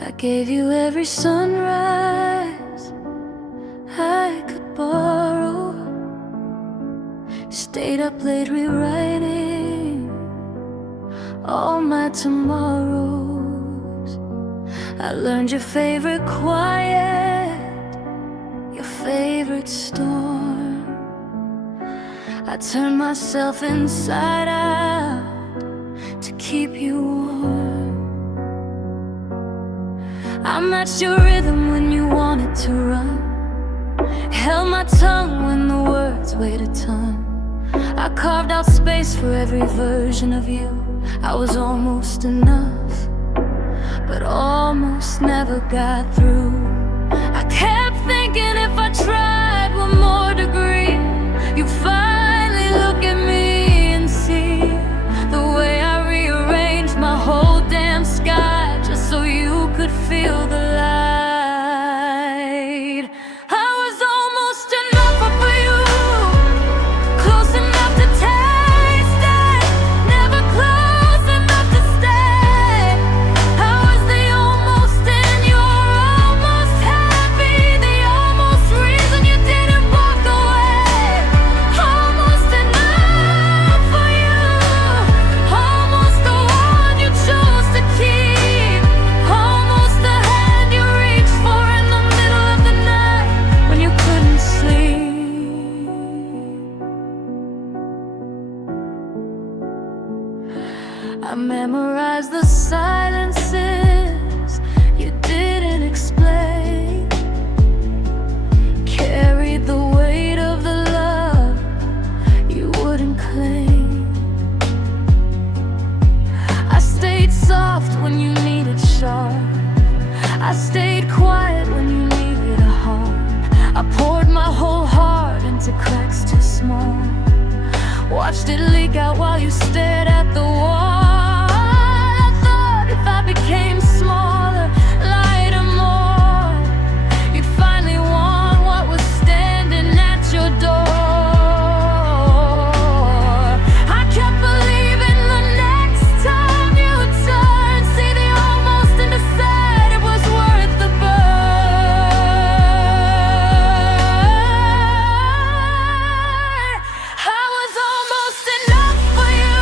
I gave you every sunrise I could borrow, stayed up late rewriting all my tomorrows. I learned your favorite quiet, your favorite storm. I turned myself inside out to keep you warm. I matched your rhythm when you wanted to run, held my tongue when the words weighed a ton. I carved out space for every version of you. I was almost enough, but but almost never got through. I kept thinking if I tried one more degree, you'd finally look at me and see the way I rearranged my whole damn sky just so you could feel the light. I was almost enough for you, close enough to taste it, never close enough to stay. I was the almost and you're almost happy, the almost reason you didn't walk away. Almost enough for you, almost the one you chose to keep, almost the hand you reached for in the middle of the night when you couldn't sleep. I memorized the silences you didn't explain, carried the weight of the love you wouldn't claim. I stayed soft when you needed sharp, I stayed quiet when you needed a heart. I poured my whole heart into cracks too small, watched it leak out while you stared at the wall. I thought if I became smaller, lighter, more, you'd finally want what was standing at your door. I kept believing the next time you turned, see the almost and decide it was worth the burn. I was almost enough for you,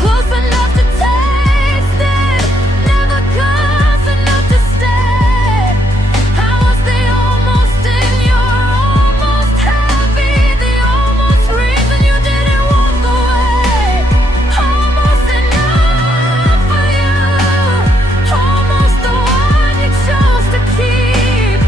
close enough to taste it, never close enough to stay. I was the almost and you're almost happy, the almost reason you didn't walk away. Almost enough for you, almost the one you chose to keep,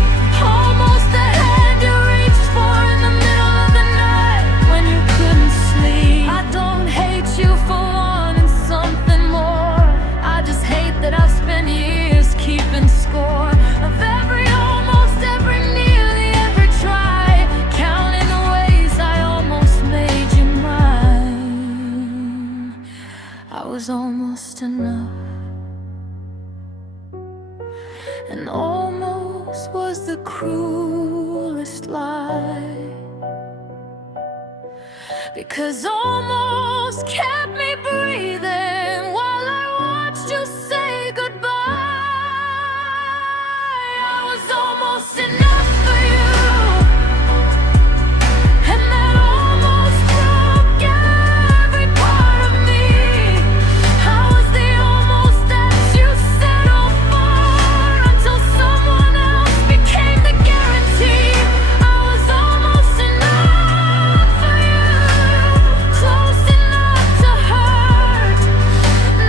almost the hand you reached for in the middle of the night when you couldn't sleep. I don't hate you for wanting something more, I just hate that I've spent years keeping score of every almost, every nearly, every try, counting the ways I almost made you mine. I was almost enough, and almost was the cruelest lie, because almost kept me breathing while I watched you say goodbye. I was almost enough for you, and that almost broke every part of me. I was the almost that you settled for until someone else became the guarantee. I was almost enough for you, close enough to hurt,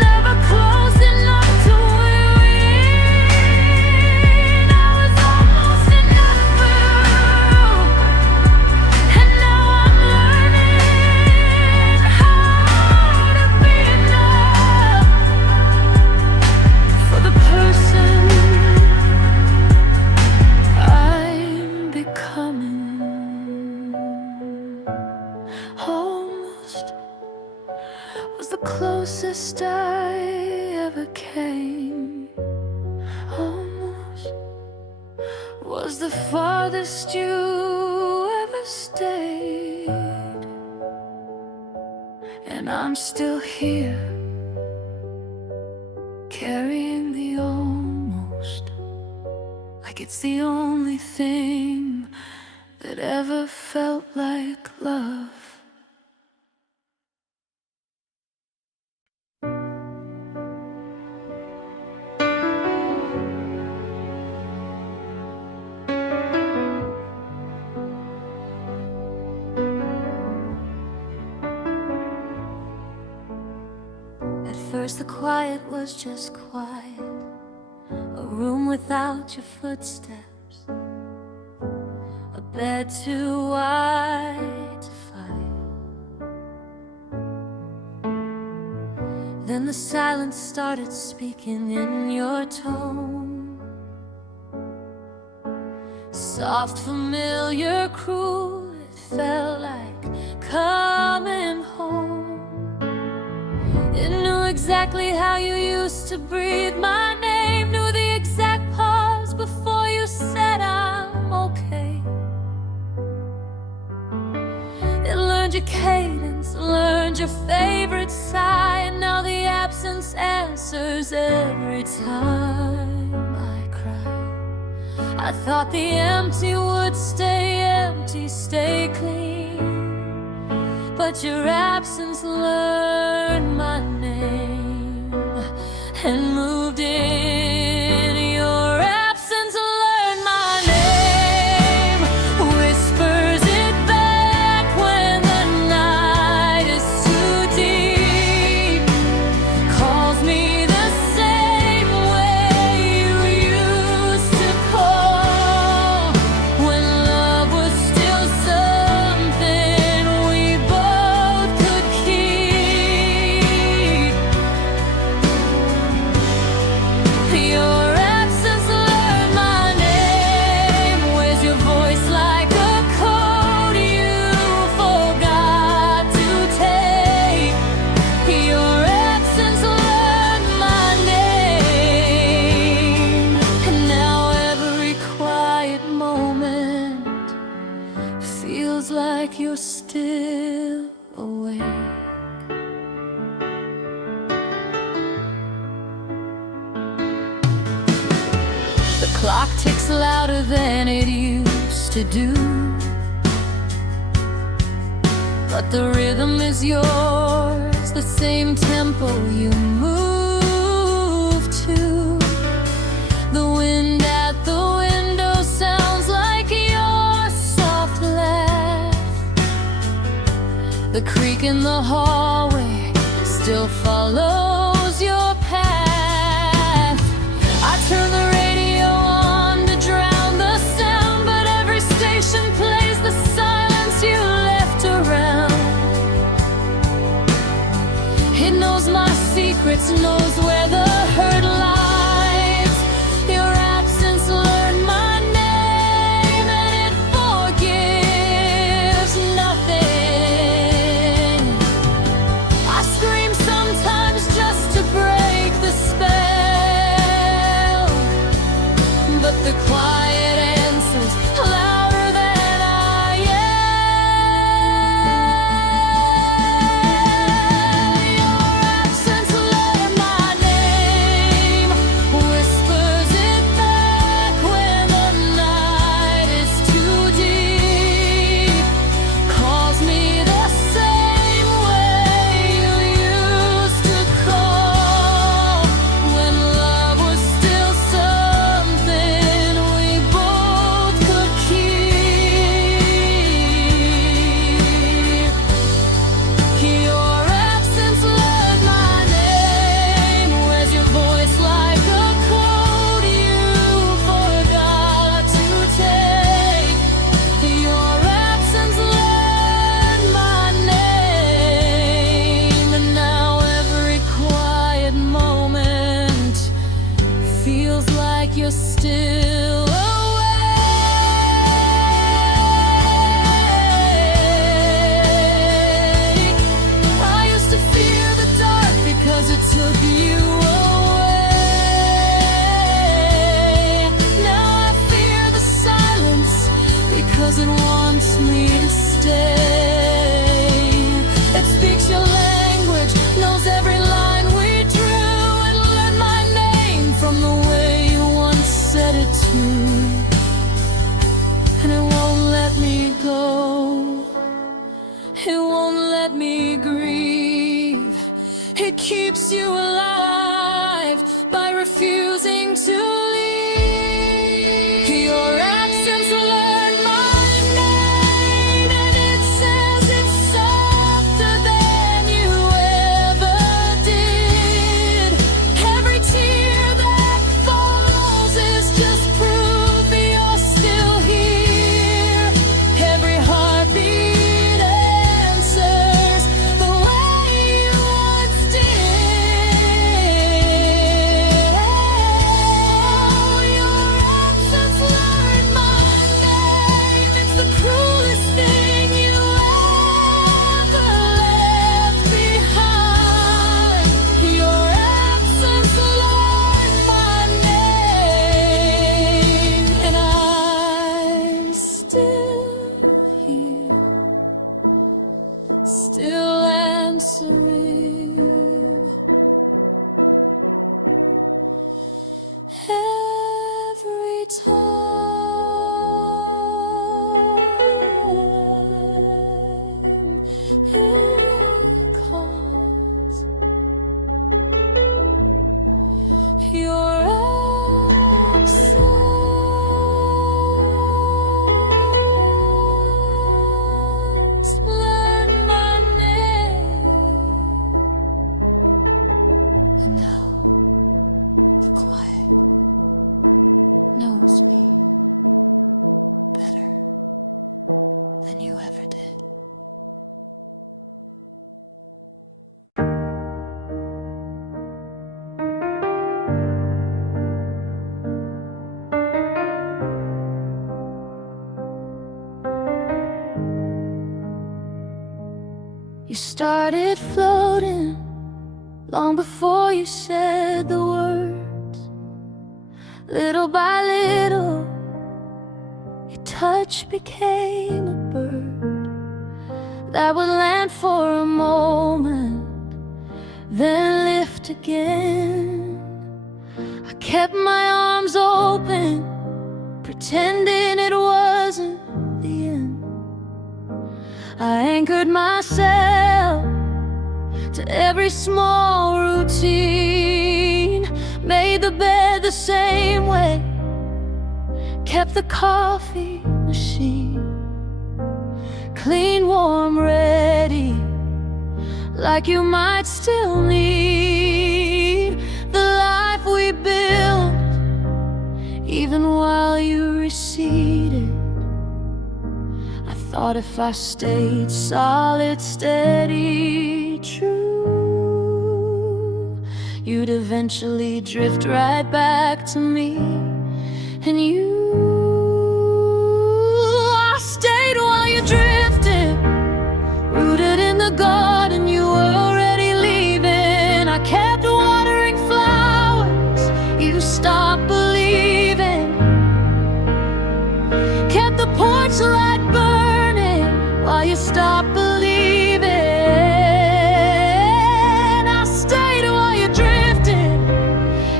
never close enough to win. I was almost enough for you, and now I'm learning how to be enough for the person I'm becoming. Almost was the closest I ever came. Almost was the farthest you ever stayed. And I'm still here, carrying the almost, like it's the only thing that ever felt like love. At first the quiet was just quiet, a room without your footsteps, a bed too wide to fight. Then the silence started speaking in your tone. Soft, familiar, cruel, it felt like coming home. It knew exactly how you used to breathe my name, knew the exact pause before you said I'm okay. It learned your cadence, learned your favorite sigh, and now the absence answers every time I cry. I thought the empty would stay empty, stay clean, but your absence learned my name and moved in. Your absence learned my name, whispers it back when the night is too deep, calls me the same way you used to call, when love was still something we both could keep. Your absence learned my name. Where's your voice like a code you forgot to take? Your absence learned my name, and now every quiet moment feels like you're still awake. The clock ticks louder than it used to do, but the rhythm is yours, the same tempo you move to. The wind at the window sounds like your soft laugh. The creak in the hallway still follows your path. I turn the radio on to drown the sound, but every station plays the silence you left around. It knows my secrets, knows where the hurt lies. Your absence learned my name, and it forgives nothing. I scream sometimes just to break the spell, but the quiet answers louder than I am. Your absence learned my name, whispers it back when the night is too deep, calls me the same way you used to call, when love was still something we both could keep. Your absence learned my name. Where's your voice like a code you forgot to take? Your absence learned my name, and now every quiet moment feels like you're still awake. I used to fear the dark because it took you away. Now I fear the silence because it wants me to stay. It speaks your language, knows every line we drew. It learned my name from the way you once said it too, and it won't let me go. It won't let me grieve. It keeps you alive by refusing to leave. Your absence learned my name, and it says it's softer than you ever did. Every tear that falls is just proof time it comes, your absence learn my name, and now the quiet knows me better than you ever did. You started floating long before you said the words. Little by little, your touch became a bird that would land for a moment, then lift again. I kept my arms open, pretending it wasn't the end. I anchored myself to every small routine, made the bed the same way, kept the coffee machine clean, warm, ready, like you might still need the life we built, even while you receded. I thought if I stayed solid, steady, true, you'd eventually drift right back to me. And I stayed while you drifted, rooted in the garden you were already leaving. I kept watering flowers, you stopped believing, kept the porch light burning while you stopped believing. I stayed while you drifted,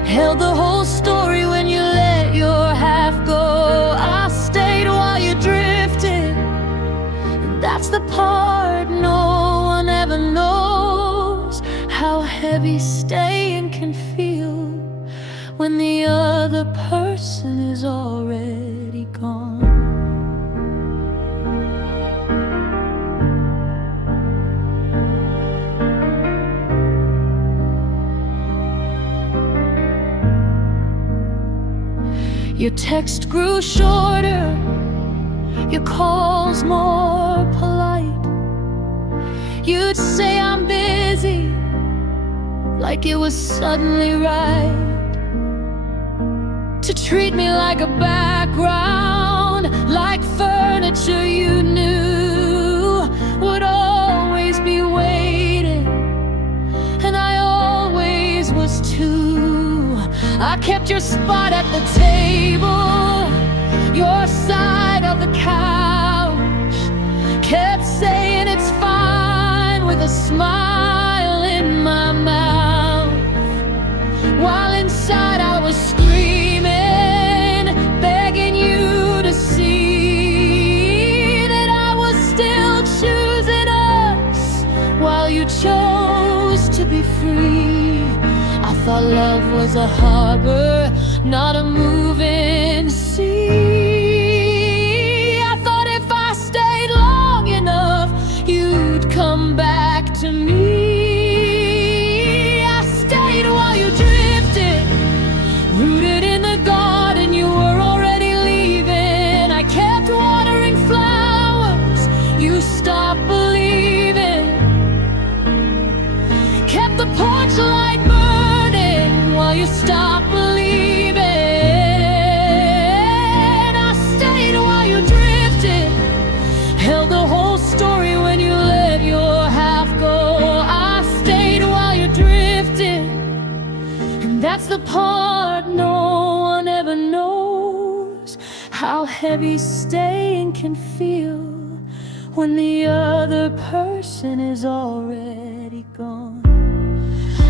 held the whole story when you let your half go. I stayed while you drifted, and that's the part no one ever knows, how heavy staying can feel when the other person is already gone. Your text grew shorter, your calls more polite. You'd say I'm busy, like it was suddenly right to treat me like a background, like furniture you knew would always be waiting, and I always was too. I kept your spot at the table, your side of the couch, kept saying it's fine with a smile in my mouth, while inside I was screaming, begging you to see that I was still choosing us while you chose to be free. I thought love was a harbor, not a moving sea. I thought if I stayed long enough, you'd come back to me. I stayed while you drifted, rooted in the garden you were already leaving. I kept watering flowers, you stopped believing, kept the porch light burning while you stopped believing. I stayed while you drifted, held the whole story when you let your half go. I stayed while you drifted, and that's the part no one ever knows, how heavy staying can feel when the other person is already gone.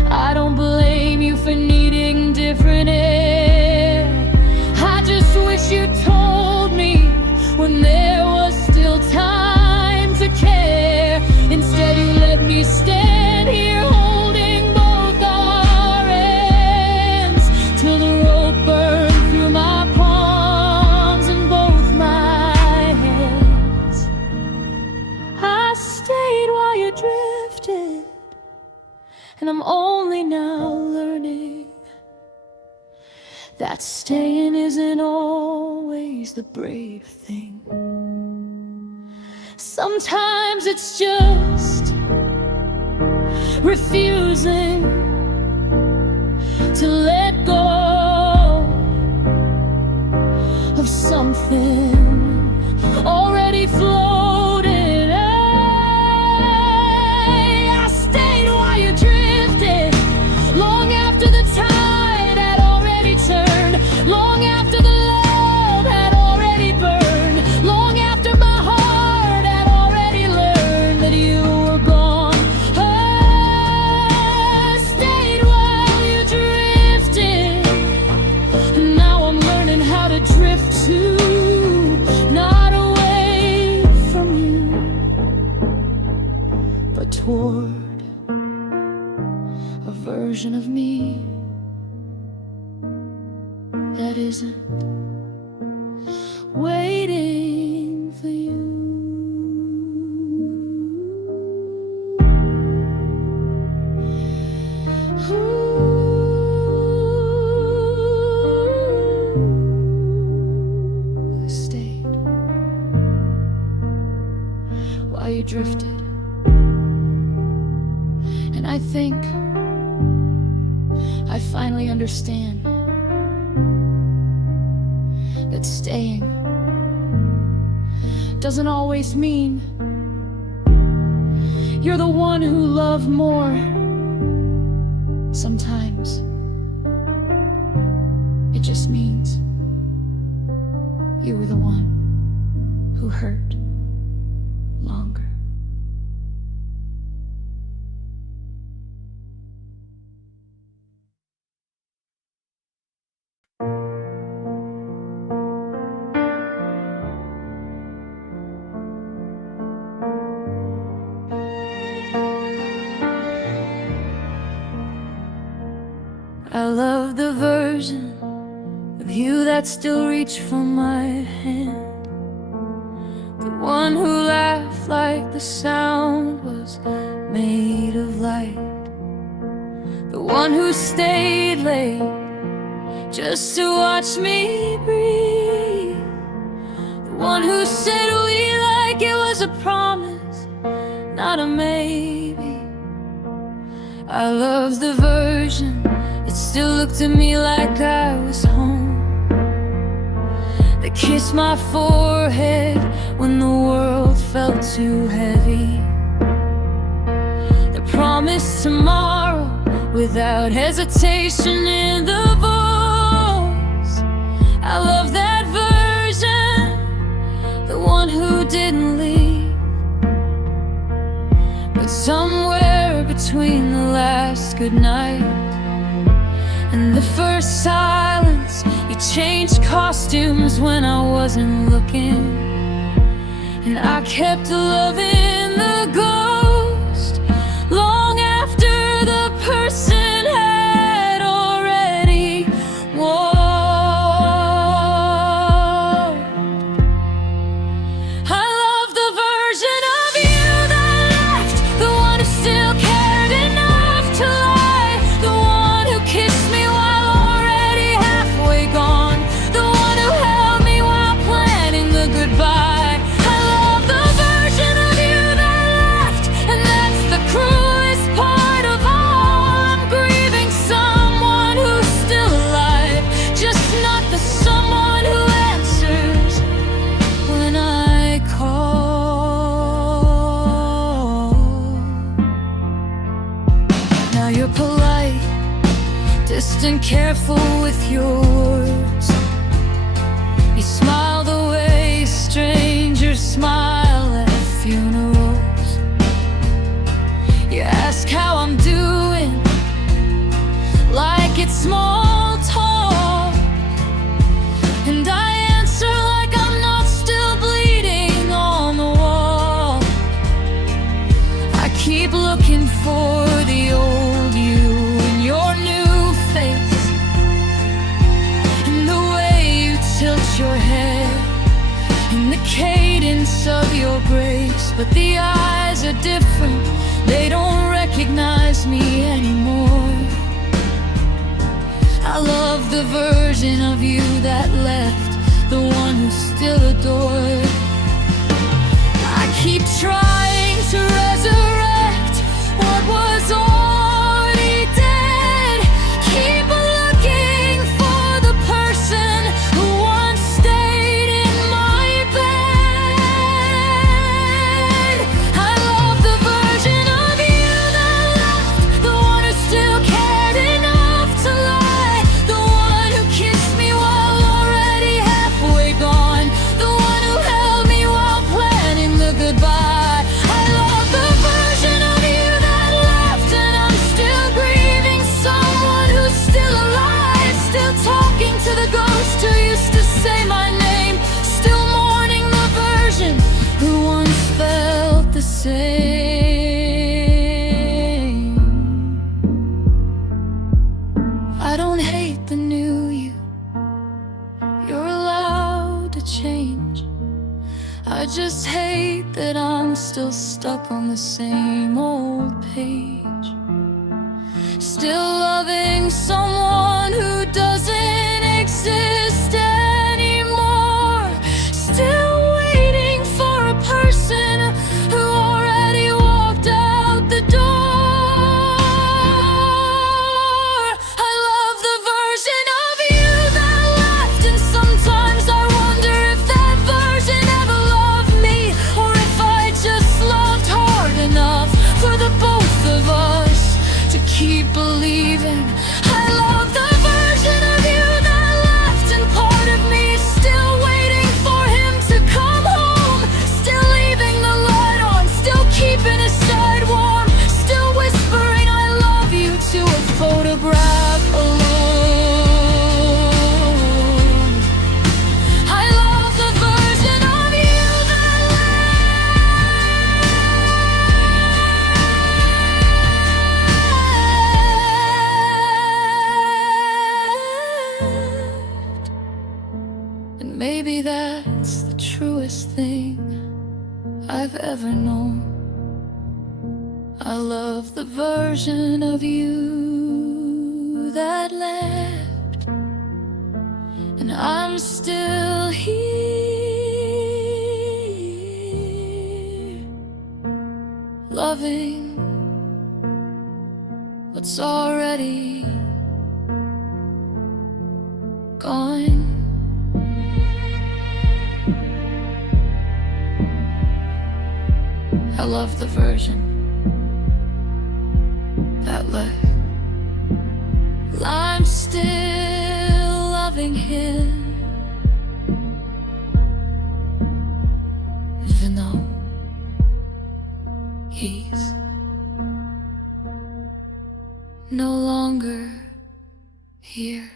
I don't blame you for needing different air, I just wish me stand here holding both our hands till the rope burned through my palms and both my hands. I stayed while you drifted, and I'm only now learning that staying isn't always the brave thing. Sometimes it's just refusing to let go of something already floating away. I stayed while you drifted, long after the tide had already turned, long after the love had already burned, long after my heart had already learned that you were gone. I stayed while you drifted, and now I'm learning how to drift too, not away from you, but toward a version of me that isn't waiting for you. Ooh, I stayed while you drifted, and I think I finally understand that staying doesn't always mean you're the one who loved more. Sometimes it just means you were the one who hurt longer. I love the version of you that still reached for my hand, the one who laughed like the sound was made of light, the one who stayed late just to watch me breathe, the one who said we like it was a promise, not a maybe. I love the version it still looked at me like I was home, that kissed my forehead when the world felt too heavy, that promised tomorrow without hesitation in the voice. I love that version, the one who didn't leave, but somewhere between the last goodnight and the first silence, you changed costumes when I wasn't looking, and I kept loving the ghost long after the person had already walked. I love the version of you that left, the one who still cared enough to lie, the one who kissed me gone, the one who held me while planning the goodbye. I love the version of you that left, and that's the cruelest part of all. I'm grieving someone who's still alive, just not the someone who answers when I call. Now you're polite, distant, careful with your words. You smile the way strangers smile at funerals. You ask how I'm doing, like it's small talk, and I answer like I'm not still bleeding on the wall. I keep looking sense of your grace, but the eyes are different. They don't recognize me anymore. I love the version of you that left, the one who still adored. I keep trying to resurrect what was already dead. Keep looking for the person who once stayed in my bed. I love the version of you that left, the one who still cared enough to lie, the one who kissed me while already halfway gone, the one who held me while planning the goodbye. I love the version of you that left, and I'm still grieving someone who's still alive, still talking to the ghost who used to say my name, still mourning the version who once felt the same. I don't hate the new you, you're allowed to change. I just hate that I'm still stuck on the same old page, still loving someone who doesn't exist anymore, still waiting for a person who already walked out the door. I love the version of you that left, and sometimes I wonder if that version ever loved me, or if I just loved hard enough for the both of us to keep believing. I love the version of you that left, and part of me is still waiting for him to come home, still leaving the light on, still keeping his side warm, still whispering I love you to a photograph alone. I love the version of you that left. And maybe that's the truest thing I've ever known. I love the version of you that left, and I'm still here, loving what's already gone. I love the version that left. I'm still loving him, even though he's no longer here.